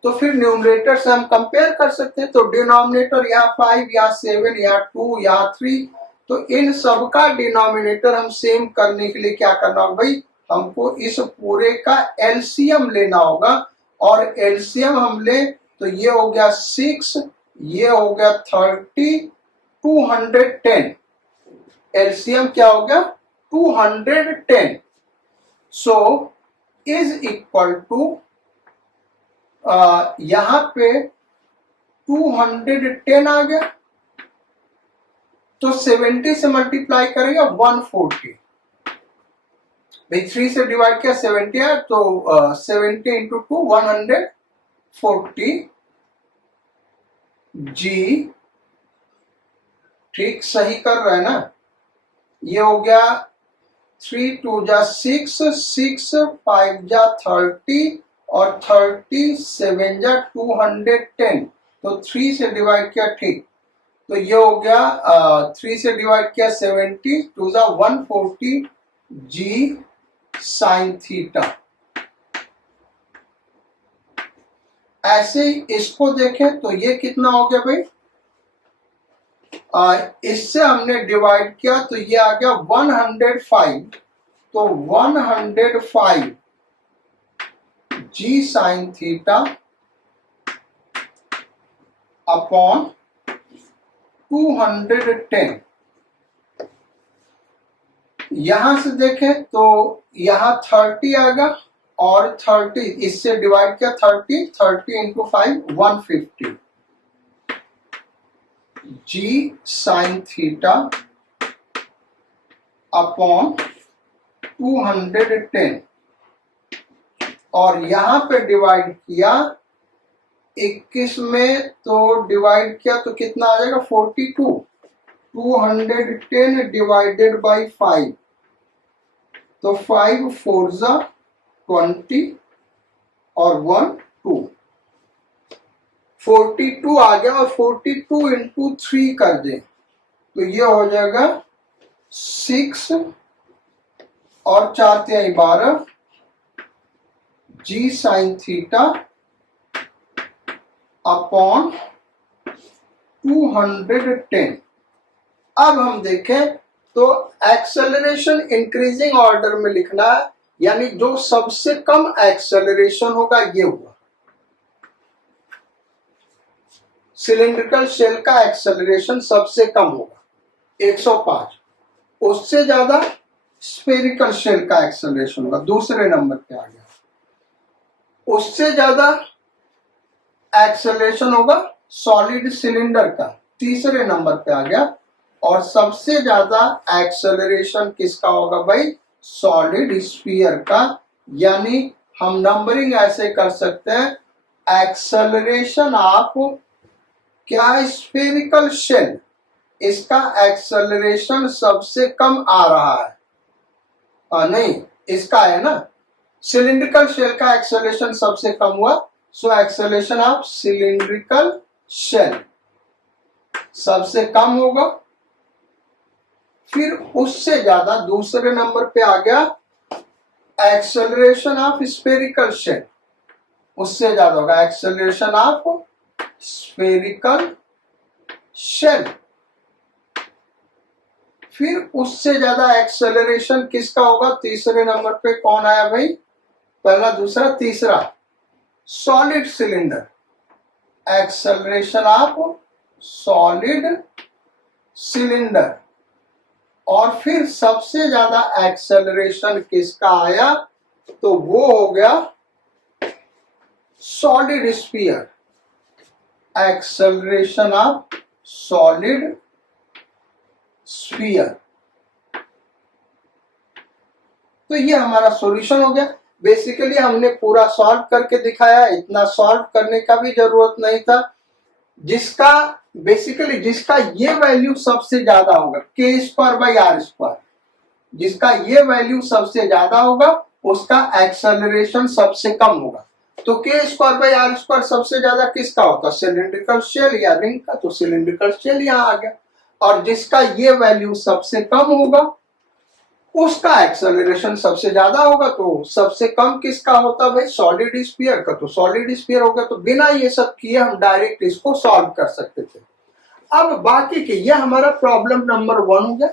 तो फिर न्यूमरेटर से हम कंपेयर कर सकते हैं। तो डिनोमिनेटर यहाँ 5, यहाँ 7, यहाँ 2, यहाँ 3, तो इन सबका डिनोमिनेटर हम सेम करने के लिए क्या करना होगा भाई, हमको इस पूरे का एलसीएम लेना होगा। और एलसीएम हम ले तो ये हो गया 6, ये हो गया 30, 210, एलसीएम क्या हो गया 210। सो इज इक्वल टू यहां पे 210 आ गया, तो 70 से मल्टीप्लाई करेंगे 140, भाई 3 से डिवाइड किया 70 है, तो 70 इंटू 2 140 जी। ठीक सही कर रहे हैं ना। ये हो गया 3 2 जा 6, 6 5 जा 30 और 30 7 जा 210। तो 3 से डिवाइड किया, ठीक। तो ये हो गया 3 से डिवाइड किया 70, 2 जा 140 जी साइन थीटा। ऐसे ही इसको देखें तो ये कितना हो गया भाई, इससे हमने डिवाइड किया तो ये आ गया 105। तो 105 जी साइन थीटा अपॉन 210। यहां से देखें तो यहां 30 आएगा और 30 इससे डिवाइड किया 30 इंटू 5 150 जी साइन थीटा अपॉन 210 और यहां पे डिवाइड किया 21 में, तो डिवाइड किया तो कितना आ जाएगा 42। 210 डिवाइडेड बाई 5, तो 5 4 जा 20 और 1 2, 42 आ गया। और 42 इंटू 3 कर दे तो ये हो जाएगा 6 और 4 तिहाई 12 जी साइन थीटा अपॉन 210। अब हम देखें तो एक्सेलरेशन इंक्रीजिंग ऑर्डर में लिखना है, यानी जो सबसे कम एक्सेलरेशन होगा ये हुआ। सिलिंड्रिकल शेल का एक्सेलरेशन सबसे कम होगा 105, उससे ज्यादा स्फेरिकल शेल का एक्सेलरेशन होगा, दूसरे नंबर पे आ गया। उससे ज्यादा एक्सेलरेशन होगा सॉलिड सिलेंडर का, तीसरे नंबर पे आ गया। और सबसे ज्यादा एक्सेलरेशन किसका होगा भाई, सॉलिड स्फीयर का। यानी हम नंबरिंग ऐसे कर सकते हैं, एक्सेलरेशन ऑफ क्या स्फेरिकल शेल, इसका एक्सेलरेशन सबसे कम आ रहा है, नहीं इसका है ना, सिलिंड्रिकल शेल का एक्सेलरेशन सबसे कम हुआ, so acceleration of cylindrical shell सबसे कम होगा। फिर उससे ज्यादा दूसरे नंबर पे आ गया एक्सेलरेशन ऑफ स्फेरिकल शेल, उससे ज्यादा होगा एक्सेलरेशन ऑफ स्फेरिकल शेल। फिर उससे ज्यादा एक्सेलरेशन किसका होगा, तीसरे नंबर पे कौन आया भाई, पहला दूसरा तीसरा, solid cylinder, acceleration of solid cylinder. और फिर सबसे ज्यादा एक्सेलरेशन किसका आया, तो वो हो गया solid sphere, acceleration of solid sphere. तो ये हमारा सॉल्यूशन हो गया। बेसिकली हमने पूरा सॉल्व करके दिखाया, इतना सॉल्व करने का भी जरूरत नहीं था। जिसका बेसिकली जिसका ये वैल्यू सबसे ज्यादा होगा के स्क्वायर बाई आर स्क्वायर, जिसका ये वैल्यू सबसे ज्यादा होगा उसका एक्सेलरेशन सबसे कम होगा। तो के स्क्वायर बाई आर स्क्वायर सबसे ज्यादा किसका होता है, सिलिंड्रिकल शेल या रिंग का, तो सिलिंड्रिकल शेल यहां आ गया। और जिसका ये वैल्यू सबसे कम होगा उसका एक्सेलरेशन सबसे ज्यादा होगा। तो सबसे कम किसका होता भाई, सॉलिड स्फीयर का, तो सॉलिड स्फीयर हो गया। तो बिना ये सब किए हम डायरेक्ट इसको सॉल्व कर सकते थे। अब बाकी के, ये हमारा प्रॉब्लम नंबर 1 हो गया।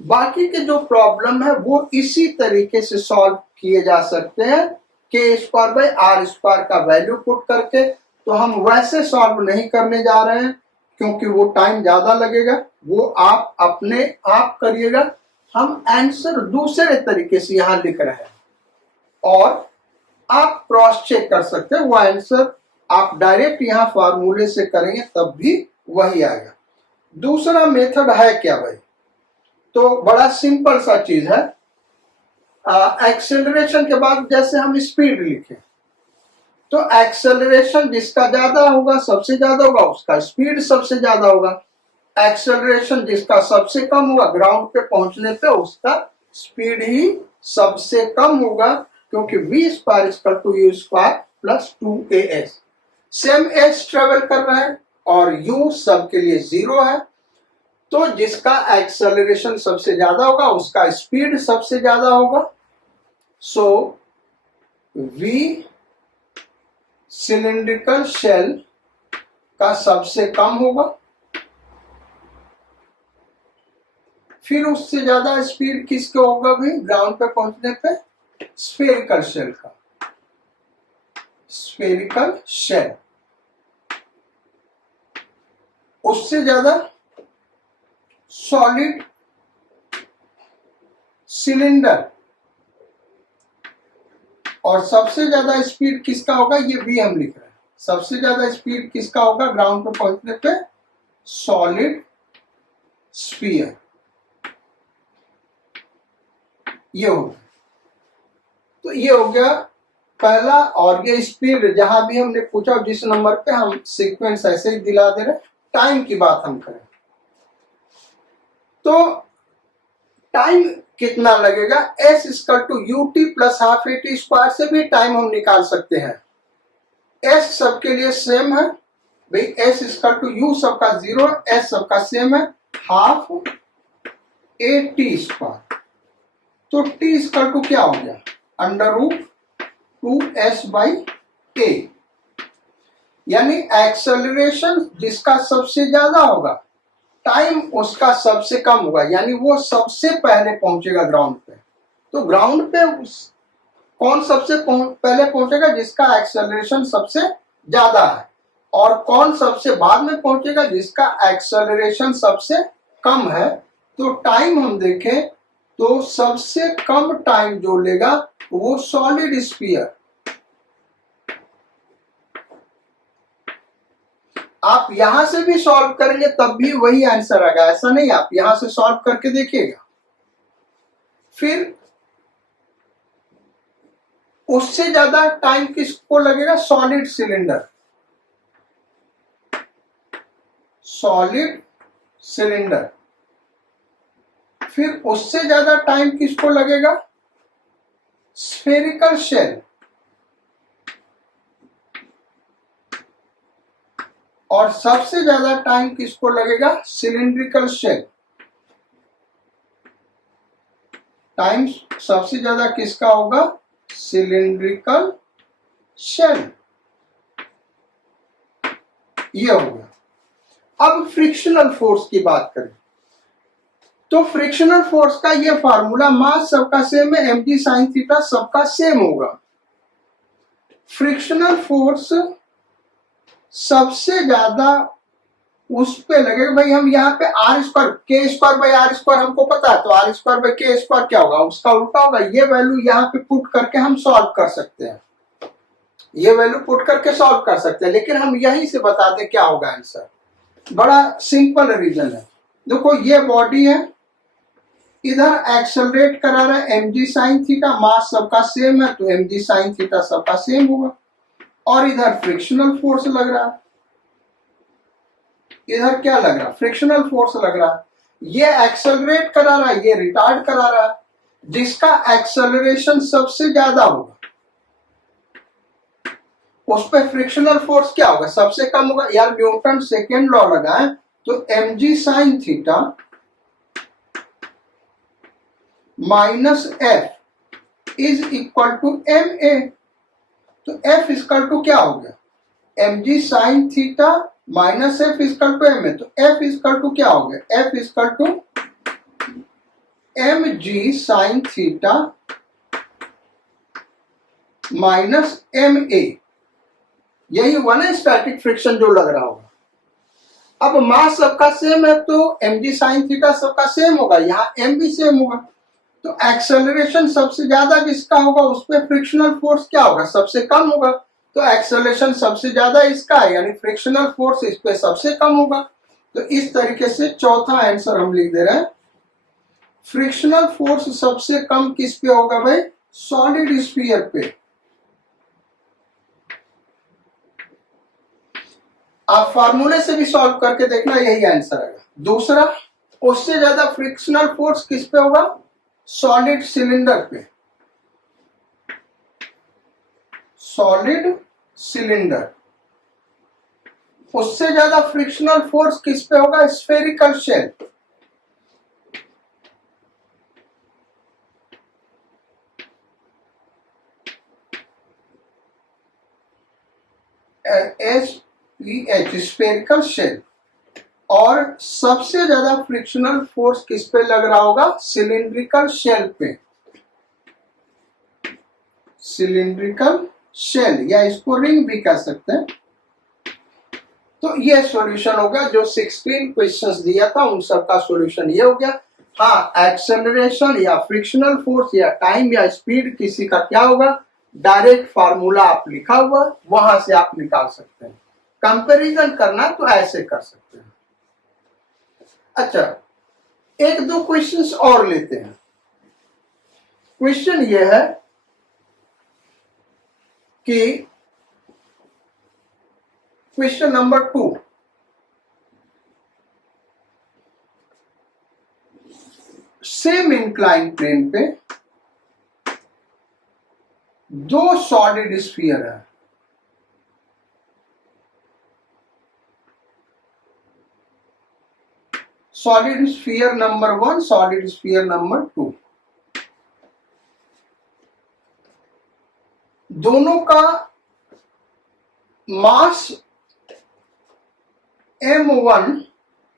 बाकी के जो प्रॉब्लम है वो इसी तरीके से सॉल्व किए जा सकते हैं, के स्क्वायर बाई आर स्क्वायर का वैल्यू पुट करके। तो हम वैसे सॉल्व नहीं करने जा रहे हैं क्योंकि वो टाइम ज्यादा लगेगा, वो आप अपने आप करिएगा। हम आंसर दूसरे तरीके से यहां लिख रहे हैं और आप क्रॉस चेक कर सकते हैं। वो आंसर आप डायरेक्ट यहां फार्मूले से करेंगे तब भी वही आएगा। दूसरा मेथड है क्या भाई, तो बड़ा सिंपल सा चीज है। एक्सेलरेशन के बाद जैसे हम स्पीड लिखें तो एक्सेलरेशन जिसका ज्यादा होगा सबसे ज्यादा होगा उसका स्पीड सबसे ज्यादा होगा, एक्सेलरेशन जिसका सबसे कम होगा ग्राउंड पे पहुंचने पे उसका स्पीड ही सबसे कम होगा, क्योंकि v square equal to u square plus 2as। Same S travel कर रहा है और u सबके लिए 0 है, तो जिसका एक्सेलरेशन सबसे ज्यादा होगा उसका स्पीड सबसे ज्यादा होगा। सो v सिलिंड्रिकल शेल का सबसे कम होगा, फिर उससे ज्यादा स्पीड किसके होगा भी ग्राउंड पे पहुंचने पे, स्फेरिकल शेल का, स्फेरिकल शेल। उससे ज्यादा सॉलिड सिलेंडर, और सबसे ज्यादा स्पीड किसका होगा, ये भी हम लिख रहे हैं, सबसे ज्यादा स्पीड किसका होगा ग्राउंड पे पहुंचने पे, सॉलिड स्फीयर। ये हो गया, तो ये हो गया पहला। और ये स्पीड जहां भी हमने पूछा जिस नंबर पे हम सीक्वेंस ऐसे ही दिला दे रहे। टाइम की बात हम करें तो टाइम कितना लगेगा, s equal to ut plus half at square से भी टाइम हम निकाल सकते हैं। s सबके लिए सेम है भाई, s इक्वल टू u सबका 0, s सबका सेम है, हाफ at स्क्वायर। तो t इक्वल टू क्या हो गया, under root 2s by a, यानी एक्सेलरेशन जिसका सबसे ज्यादा होगा टाइम उसका सबसे कम होगा, यानी वो सबसे पहले पहुंचेगा ग्राउंड पे। तो ग्राउंड पे कौन सबसे पहले पहुंचेगा, जिसका एक्सेलरेशन सबसे ज्यादा है, और कौन सबसे बाद में पहुंचेगा, जिसका एक्सेलरेशन सबसे कम है। तो टाइम हम देखें तो सबसे कम टाइम जो लेगा वो सॉलिड स्फीयर। आप यहां से भी सॉल्व करेंगे तब भी वही आंसर आएगा, ऐसा नहीं आप यहां से सॉल्व करके देखिएगा। फिर उससे ज्यादा टाइम किसको लगेगा, सॉलिड सिलेंडर, सॉलिड सिलेंडर। फिर उससे ज्यादा टाइम किसको लगेगा, स्फेरिकल शेल, और सबसे ज्यादा टाइम किसको लगेगा, सिलिंड्रिकल शेल। टाइम सबसे ज्यादा किसका होगा, सिलिंड्रिकल शेल। ये हो गया। अब फ्रिक्शनल फोर्स की बात करें तो फ्रिक्शनल फोर्स का ये फार्मूला, मास सबका सेम है, mg sin थीटा सबका सेम होगा। फ्रिक्शनल फोर्स सबसे ज्यादा उस पे लगेगा भाई, हम यहाँ पे आर स्क्वायर के स्क्वायर बाई आर स्क्वायर हमको पता है, तो आर स्क्वायर बाई के स्क्वायर क्या होगा, उसका उल्टा होगा। ये वैल्यू यहाँ पे पुट करके हम सॉल्व कर सकते हैं, ये वैल्यू पुट करके सॉल्व कर सकते हैं, लेकिन हम यहीं से बता दें क्या होगा आंसर। बड़ा सिंपल रीजन है। देखो ये बॉडी है, इधर एक्सेलरेट करा रहा है mg sin थीटा, मास सबका सेम है तो mg sin थीटा सबका सेम होगा, और इधर फ्रिक्शनल फोर्स लग रहा है, इधर क्या लग रहा है, फ्रिक्शनल फोर्स लग रहा है। ये एक्सेलरेट करा रहा है, ये रिटार्ड करा रहा है, जिसका एक्सेलरेशन सबसे ज्यादा होगा उस पर फ्रिक्शनल फोर्स क्या होगा, सबसे कम होगा। यार न्यूटन सेकेंड लॉ लगाए तो mg sin theta minus F is equal to M A, तो एफ इक्वल टू क्या हो गया, mg sin theta minus F equal to M A, तो एफ इक्वल टू क्या हो गया, F equal to mg sin theta minus M A. यही वन है स्टैटिक फ्रिक्शन जो लग रहा होगा। अब मास सबका सेम है तो mg sin थीटा सबका सेम होगा, यहाँ m भी सेम होगा, तो एक्सेलरेशन सबसे ज्यादा जिसका होगा उस पर फ्रिक्शनल फोर्स क्या होगा, सबसे कम होगा। तो एक्सेलरेशन सबसे ज्यादा इसका है, यानी फ्रिक्शनल फोर्स इस पे सबसे कम होगा। तो इस तरीके से चौथा आंसर हम लिख दे रहे हैं, फ्रिक्शनल फोर्स सबसे कम किस पे होगा भाई? सॉलिड स्फीयर पे। आप फार्मूले से भी सॉल्व करके देखना, यही आंसर आएगा। दूसरा, उससे ज्यादा फ्रिक्शनल फोर्स किस पे होगा? सॉलिड सिलेंडर पे। Solid cylinder. उससे ज्यादा फ्रिक्शनल फोर्स किस पे होगा? Spherical shell. SPH spherical shell. और सबसे ज्यादा फ्रिक्शनल फोर्स किस पे लग रहा होगा? सिलिंड्रिकल शेल पे। सिलिंड्रिकल शेल, या इसको रिंग भी कह सकते हैं। तो ये सॉल्यूशन हो गया। जो 16 क्वेश्चंस दिया था उन सबका सॉल्यूशन ये हो गया। हाँ, एक्सेलरेशन या फ्रिक्शनल फोर्स या टाइम या स्पीड किसी का क्या होगा? डायरेक्ट फार्मूला आप लिखा हुआ, वहां से आप निकाल सकते हैं। कंपैरिजन करना तो ऐसे कर सकते हैं। अच्छा, एक दो क्वेश्चंस और लेते हैं। क्वेश्चन ये है कि question number 2, same incline plane पे दो सॉलिड स्फीयर है। Solid sphere number 1, solid sphere number 2। दोनों का मास m1,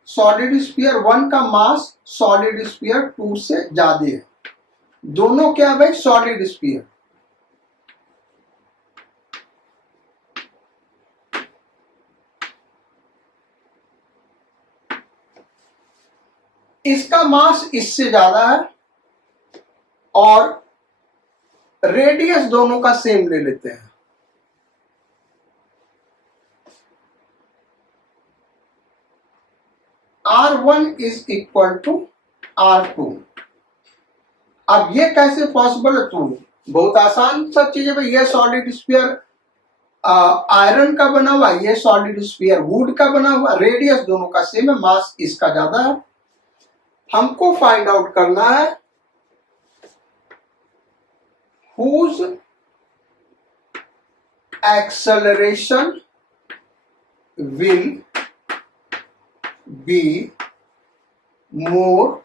सॉलिड स्फीयर 1 का मास सॉलिड स्फीयर 2 से ज्यादा है। दोनों क्या भाई? Solid sphere. इसका मास इससे ज्यादा है और रेडियस दोनों का सेम ले लेते हैं। R1 is equal to R2। अब ये कैसे पॉसिबल है? तो बहुत आसान सब चीजें भाई। ये सॉलिड स्फीयर आयरन का बना हुआ, ये सॉलिड स्फीयर वुड का बना हुआ, रेडियस दोनों का सेम है, मास इसका ज्यादा है। हमको फाइंड आउट करना है whose acceleration will be more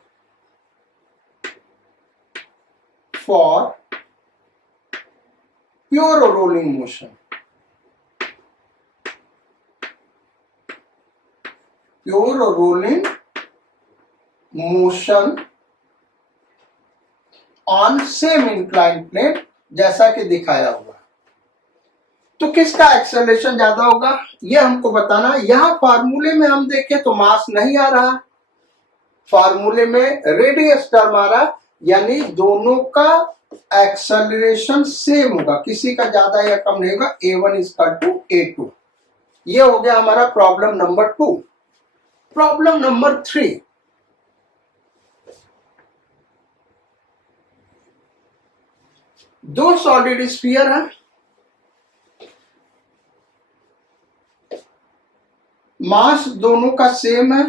for pure rolling motion. Pure rolling motion on same inclined plane, जैसा कि दिखाया हुआ। तो किसका एक्सेलरेशन ज्यादा होगा ये हमको बताना। यहां फार्मूले में हम देखें तो मास नहीं आ रहा, फार्मूले में रेडियस टर्म आ रहा, यानी दोनों का एक्सेलरेशन सेम होगा, किसी का ज्यादा या कम नहीं होगा। A1 equal to A2। ये हो गया हमारा प्रॉब्लम नंबर 2। प्रॉब्लम नंबर 3, दो सॉलिड स्फीयर है, मास दोनों का सेम है,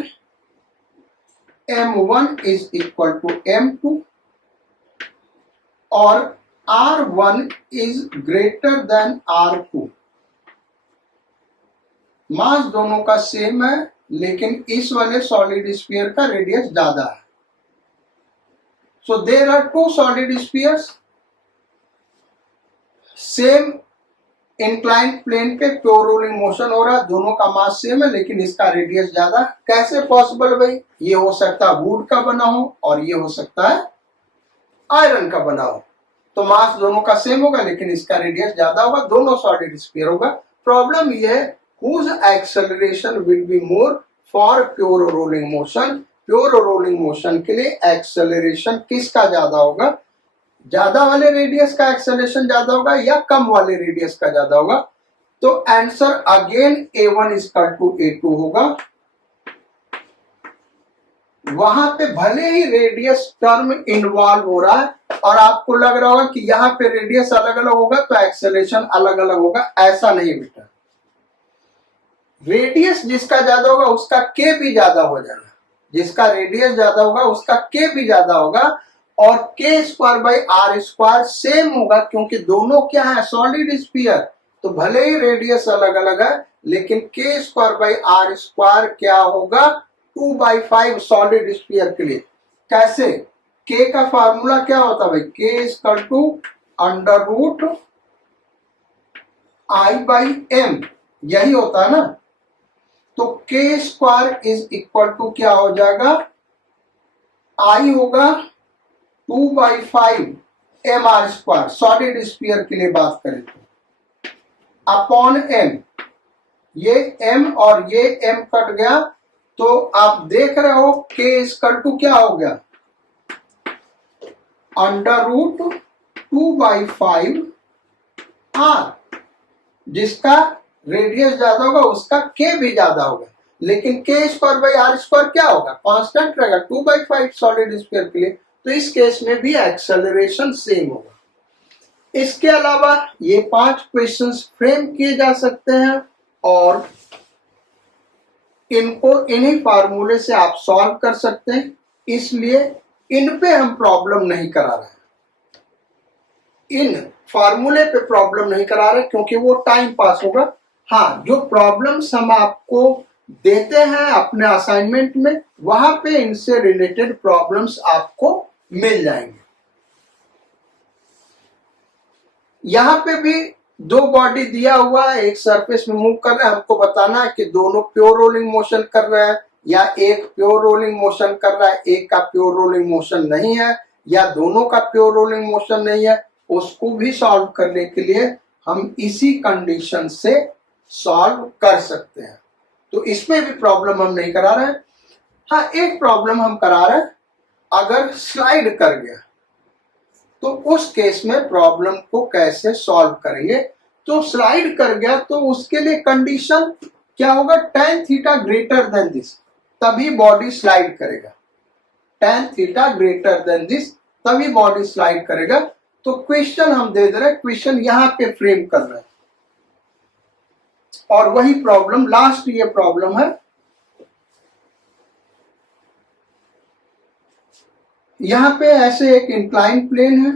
m1 is equal to m2 और r1 is greater than r2। मास दोनों का सेम है, लेकिन इस वाले सॉलिड स्फीयर का रेडियस ज्यादा है। So there are two solid spheres, same inclined plane पे प्योर रोलिंग मोशन हो रहा है, दोनों का मास सेम है लेकिन इसका रेडियस ज्यादा। कैसे पॉसिबल भाई? ये हो सकता है वुड का बना हो और ये हो सकता है आयरन का बना हो। तो मास दोनों का सेम होगा लेकिन इसका रेडियस ज्यादा होगा, दोनों सॉलिड स्फीयर होगा। प्रॉब्लम ये है whose acceleration will be more for pure rolling motion। Pure rolling motion के लिए एक्सेलरेशन किसका ज्यादा होगा? ज्यादा वाले रेडियस का एक्सेलरेशन ज्यादा होगा या कम वाले रेडियस का ज्यादा होगा? तो answer again A1 equal to A2 होगा। वहां पे भले ही रेडियस टर्म इन्वॉल्व हो रहा है और आपको लग रहा होगा कि यहाँ पे रेडियस अलग अलग होगा तो एक्सेलरेशन अलग अलग होगा, ऐसा नहीं बेटा। रेडियस जिसका ज्यादा होगा उसका के भी ज्यादा हो जाएगा, जिसका रेडियस ज्यादा होगा उसका के भी ज्यादा होगा, और K square by are square same होगा, क्योंकि दोनों क्या है, सॉलिड स्फीयर। तो भले ही रेडियस अलग अलग है लेकिन के स्क्वायर बाई आर स्क्वायर क्या होगा, 2/5 सॉलिड स्फीयर के लिए। कैसे, के का फार्मूला क्या होता है भाई, K equal to under root I by M, यही होता है ना। तो के स्क्वायर इज इक्वल टू क्या हो जाएगा, आई होगा 2/5 M R square, solid sphere के लिए बात करें तो, अपॉन एम। ये m और ये m कट गया तो आप देख रहे हो k इक्वल टू क्या हो गया, अंडर रूट 2/5 r। जिसका रेडियस ज्यादा होगा उसका k भी ज्यादा होगा, लेकिन k square by are square क्या होगा, कांस्टेंट रहेगा 2/5 सॉलिड स्फीयर के लिए। तो इस केस में भी एक्सेलरेशन सेम होगा। इसके अलावा ये 5 क्वेश्चंस फ्रेम किए जा सकते हैं और इनको इन्हीं फार्मूले से आप सॉल्व कर सकते हैं, इसलिए इन पे हम प्रॉब्लम नहीं करा रहे हैं, इन फार्मूले पे प्रॉब्लम नहीं करा रहे क्योंकि वो टाइम पास होगा। हाँ, जो प्रॉब्लम्स हम आपको देते हैं अपने असाइनमेंट में, वहां पे इनसे रिलेटेड प्रॉब्लम्स आपको मिल जाएंगे। यहां पे भी 2 बॉडी दिया हुआ है, एक सरफेस में मूव कर रहा है, हमको बताना है कि दोनों प्योर रोलिंग मोशन कर रहे हैं या एक प्योर रोलिंग मोशन कर रहा है, एक का प्योर रोलिंग मोशन नहीं है, या दोनों का प्योर रोलिंग मोशन नहीं है। उसको भी सॉल्व करने के लिए हम इसी कंडीशन से सॉल्व कर सकते हैं, तो इसमें भी प्रॉब्लम हम नहीं करा रहे हैं। हाँ, एक प्रॉब्लम हम करा रहे हैं, अगर स्लाइड कर गया तो उस केस में प्रॉब्लम को कैसे सॉल्व करेंगे। तो स्लाइड कर गया तो उसके लिए कंडीशन क्या होगा, tan theta greater than this, तभी बॉडी स्लाइड करेगा। tan theta greater than this, तभी बॉडी स्लाइड करेगा। तो क्वेश्चन हम दे दे रहे हैं, क्वेश्चन यहां पे फ्रेम कर रहे हैं और वही प्रॉब्लम, लास्ट ये प्रॉब्लम है। यहां पे ऐसे एक इंक्लाइन प्लेन है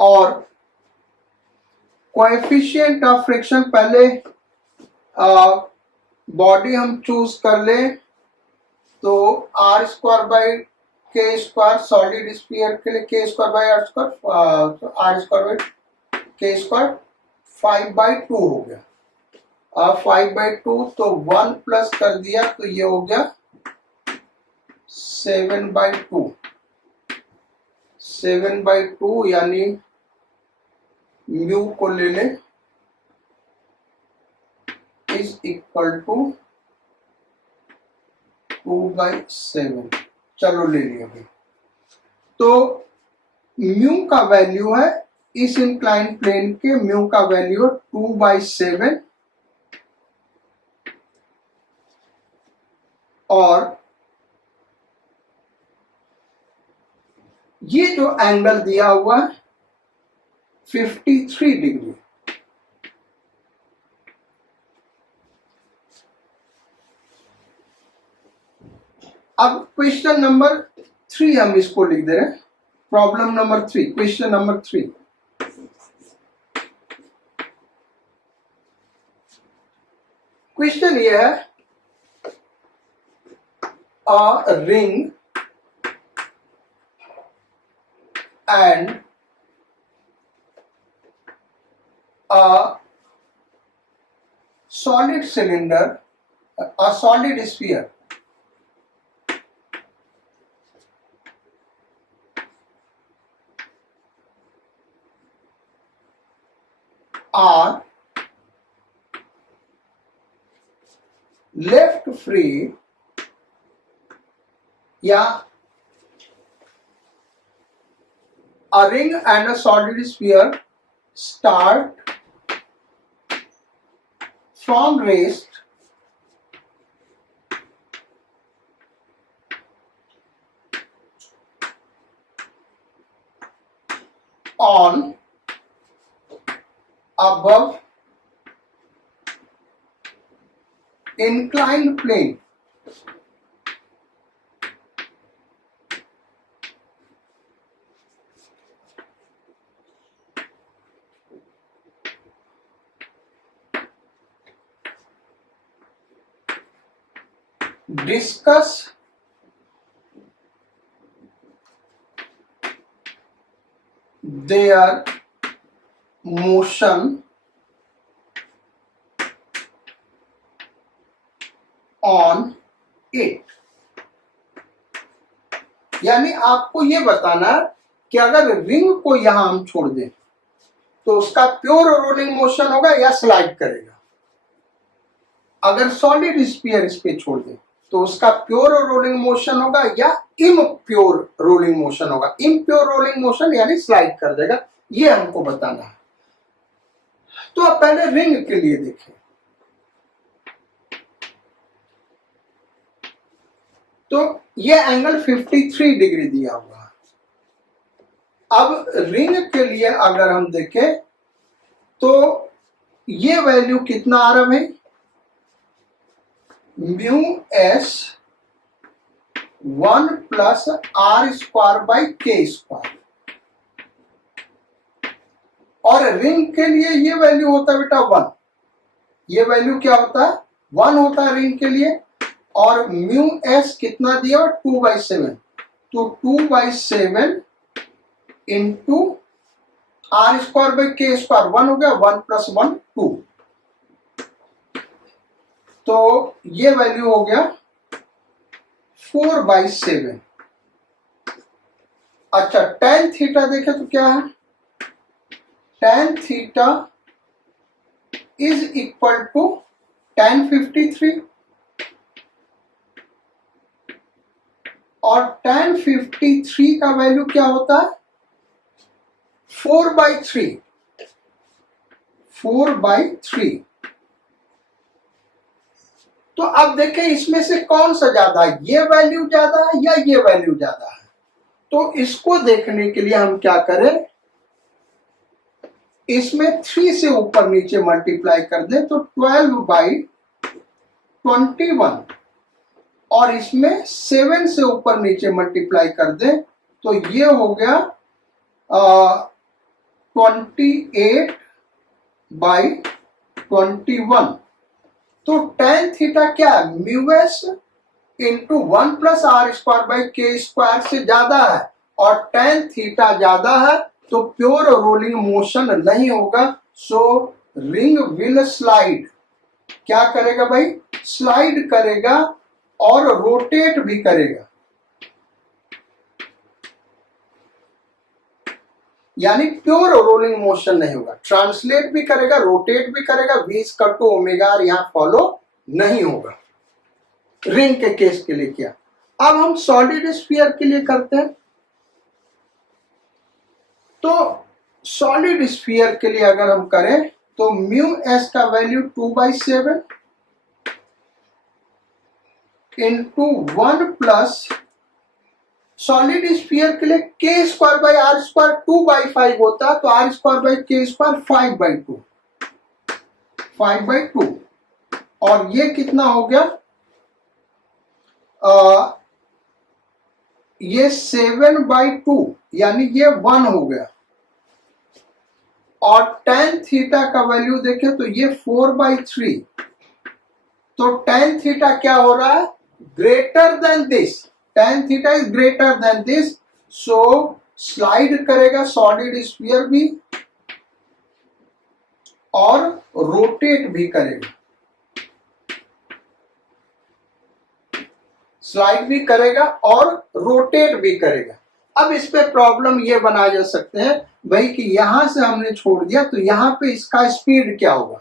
और कोएफिशिएंट ऑफ फ्रिक्शन, पहले बॉडी हम चूज कर ले तो आर स्क्वायर बाई के स्क्वायर, सॉलिड स्फीयर के लिए K square by are square, R square by के स्क्वायर 5/2 हो गया। 5/2 तो 1 प्लस कर दिया तो ये हो गया 7/2। 7/2 यानी म्यू को ले ले इज इक्वल टू 2/7। चलो ले लिया भाई। तो म्यू का वैल्यू है, इस इंक्लाइन प्लेन के म्यू का वैल्यू 2/7 और ये जो एंगल दिया हुआ है 53 डिग्री। अब क्वेश्चन नंबर 3 हम इसको लिख दे रहे हैं, problem number 3, question number 3। Question ये है, a ring and a solid cylinder, a solid sphere are left free या a ring and a solid sphere start from rest on above inclined plane. Discuss their motion on it. यानी आपको ये बताना कि अगर रिंग को यहां हम छोड़ दें तो उसका प्योर रोलिंग मोशन होगा या स्लाइड करेगा। अगर सॉलिड स्फीयर इस पे छोड़ दें तो उसका प्योर रोलिंग मोशन होगा या इम्प्योर रोलिंग मोशन होगा। इम्प्योर रोलिंग मोशन यानी स्लाइड कर देगा, ये हमको बताना है। तो अब पहले रिंग के लिए देखें। तो ये एंगल 53 डिग्री दिया हुआ है। अब रिंग के लिए अगर हम देखें तो ये वैल्यू कितना आ रहा है, mu S 1 plus are square by के स्क्वायर। और रिंग के लिए ये वैल्यू होता है बेटा 1। ये वैल्यू क्या होता है, 1 होता है रिंग के लिए। और म्यू एस कितना दिया, 2/7। तो 2/7 इंटू आर स्क्वायर बाई के स्क्वायर, 1 हो गया, 1 प्लस 1 2। तो ये वैल्यू हो गया 4/7। अच्छा, tan थीटा देखे तो क्या है, tan theta is equal to tan 53 और tan 53 का वैल्यू क्या होता है 4/3। 4/3। तो अब देखें इसमें से कौन सा ज्यादा है, ये वैल्यू ज्यादा है या ये वैल्यू ज्यादा है। तो इसको देखने के लिए हम क्या करें, इसमें 3 से ऊपर नीचे मल्टीप्लाई कर दें तो 12/21 और इसमें 7 से ऊपर नीचे मल्टीप्लाई कर दें तो ये हो गया 28/21। तो tan थीटा क्या है, mu S into 1 plus are square by के स्क्वायर से ज्यादा है। और tan थीटा ज्यादा है तो प्योर रोलिंग मोशन नहीं होगा। सो रिंग विल स्लाइड। क्या करेगा भाई, स्लाइड करेगा और रोटेट भी करेगा। यानी प्योर रोलिंग मोशन नहीं होगा, ट्रांसलेट भी करेगा, रोटेट भी करेगा। v equal to omega R यहां फॉलो नहीं होगा। रिंग के केस के लिए किया। अब हम सॉलिड स्फीयर के लिए करते हैं। तो सॉलिड स्फीयर के लिए अगर हम करें तो म्यू एस का value 2/7 into 1 plus solid sphere के लिए K square by are square 2/5 होता है। तो आर स्क्वायर बाई के स्क्वायर 5/2। 5/2 और ये कितना हो गया, ये 7/2 यानी ये 1 हो गया। और tan थीटा का वैल्यू देखें तो ये 4/3। तो tan थीटा क्या हो रहा है, greater than this. tan theta is greater than this. So slide करेगा सॉलिड स्फीयर भी और रोटेट भी करेगा। स्लाइड भी करेगा और रोटेट भी करेगा। अब इस पे प्रॉब्लम ये बना जा सकते हैं भाई कि यहां से हमने छोड़ दिया तो यहां पे इसका स्पीड क्या होगा,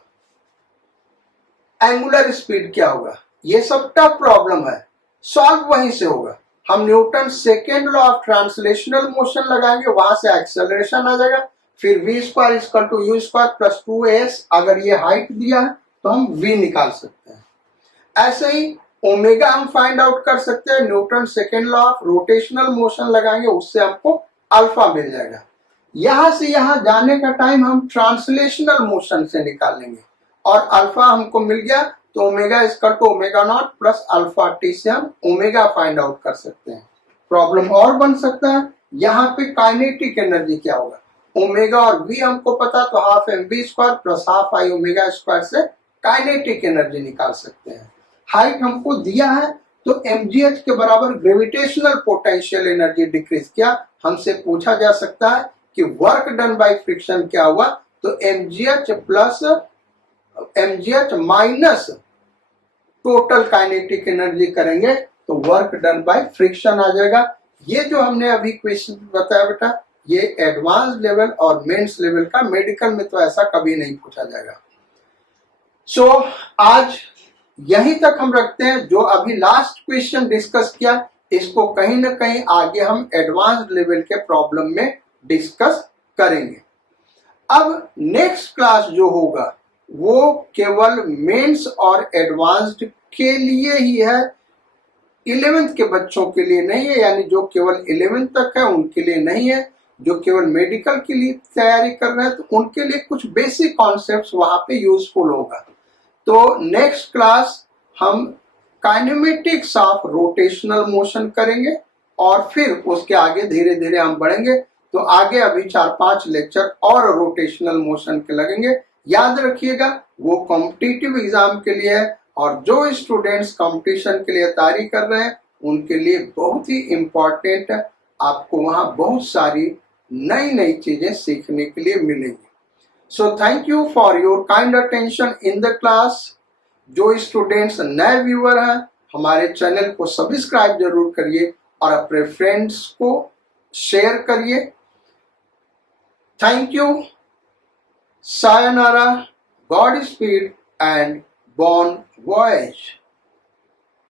एंगुलर स्पीड क्या होगा। ये सब टफ प्रॉब्लम है, सॉल्व वहीं से होगा। हम Newton second law of translational motion लगाएंगे, वहां से एक्सेलरेशन आ जाएगा। फिर v square equal to u square plus 2as। अगर ये हाइट दिया है तो हम v निकाल सकते हैं। ऐसे ही ओमेगा हम फाइंड आउट कर सकते हैं, Newton second law of rotational motion लगाएंगे, उससे हमको अल्फा मिल जाएगा। यहां से यहां जाने का टाइम हम ट्रांसलेशनल मोशन से निकालेंगे, और अल्फा हमको मिल गया तो omega equal to omega naught plus alpha T से हम ओमेगा फाइंड आउट कर सकते हैं। प्रॉब्लम और बन सकता है, यहाँ पे काइनेटिक एनर्जी क्या होगा, ओमेगा और वी हमको पता, तो half M V square plus half I omega square से काइनेटिक एनर्जी निकाल सकते हैं। हाइट हमको दिया है तो mgh के बराबर ग्रेविटेशनल पोटेंशियल एनर्जी डिक्रीज किया, हमसे पूछा जा सकता है कि वर्क डन बाय फ्रिक्शन क्या हुआ, तो mgh plus mgh minus total kinetic energy करेंगे तो वर्क डन बाय फ्रिक्शन आ जाएगा। ये जो हमने अभी क्वेश्चन बताया बेटा, ये एडवांस लेवल और मेंस लेवल का, मेडिकल में तो ऐसा कभी नहीं पूछा जाएगा। सो आज यहीं तक हम रखते हैं। जो अभी लास्ट क्वेश्चन डिस्कस किया, इसको कहीं ना कहीं आगे हम एडवांस लेवल के प्रॉब्लम में डिस्कस करेंगे। अब नेक्स्ट क्लास जो होगा वो केवल मेंस और एडवांस्ड के लिए ही है, 11th के बच्चों के लिए नहीं है, यानी जो केवल 11th तक है उनके लिए नहीं है। जो केवल मेडिकल के लिए तैयारी कर रहे हैं तो उनके लिए कुछ बेसिक कॉन्सेप्ट्स वहां पे यूजफुल होगा। तो नेक्स्ट क्लास हम काइनेमेटिक्स ऑफ रोटेशनल मोशन करेंगे, और फिर उसके आगे धीरे धीरे हम बढ़ेंगे। तो आगे अभी 4-5 लेक्चर और रोटेशनल मोशन के लगेंगे। याद रखिएगा वो कॉम्पिटिटिव एग्जाम के लिए है, और जो स्टूडेंट्स कंपटीशन के लिए तैयारी कर रहे हैं उनके लिए बहुत ही इम्पोर्टेंट है। आपको वहां बहुत सारी नई नई चीजें सीखने के लिए मिलेंगी। So thank you for your kind attention in the class. जो स्टूडेंट्स नए व्यूअर हैं, हमारे चैनल को सब्सक्राइब जरूर करिए और अपने फ्रेंड्स को शेयर करिए। Thank you, sayonara, godspeed and bon voyage.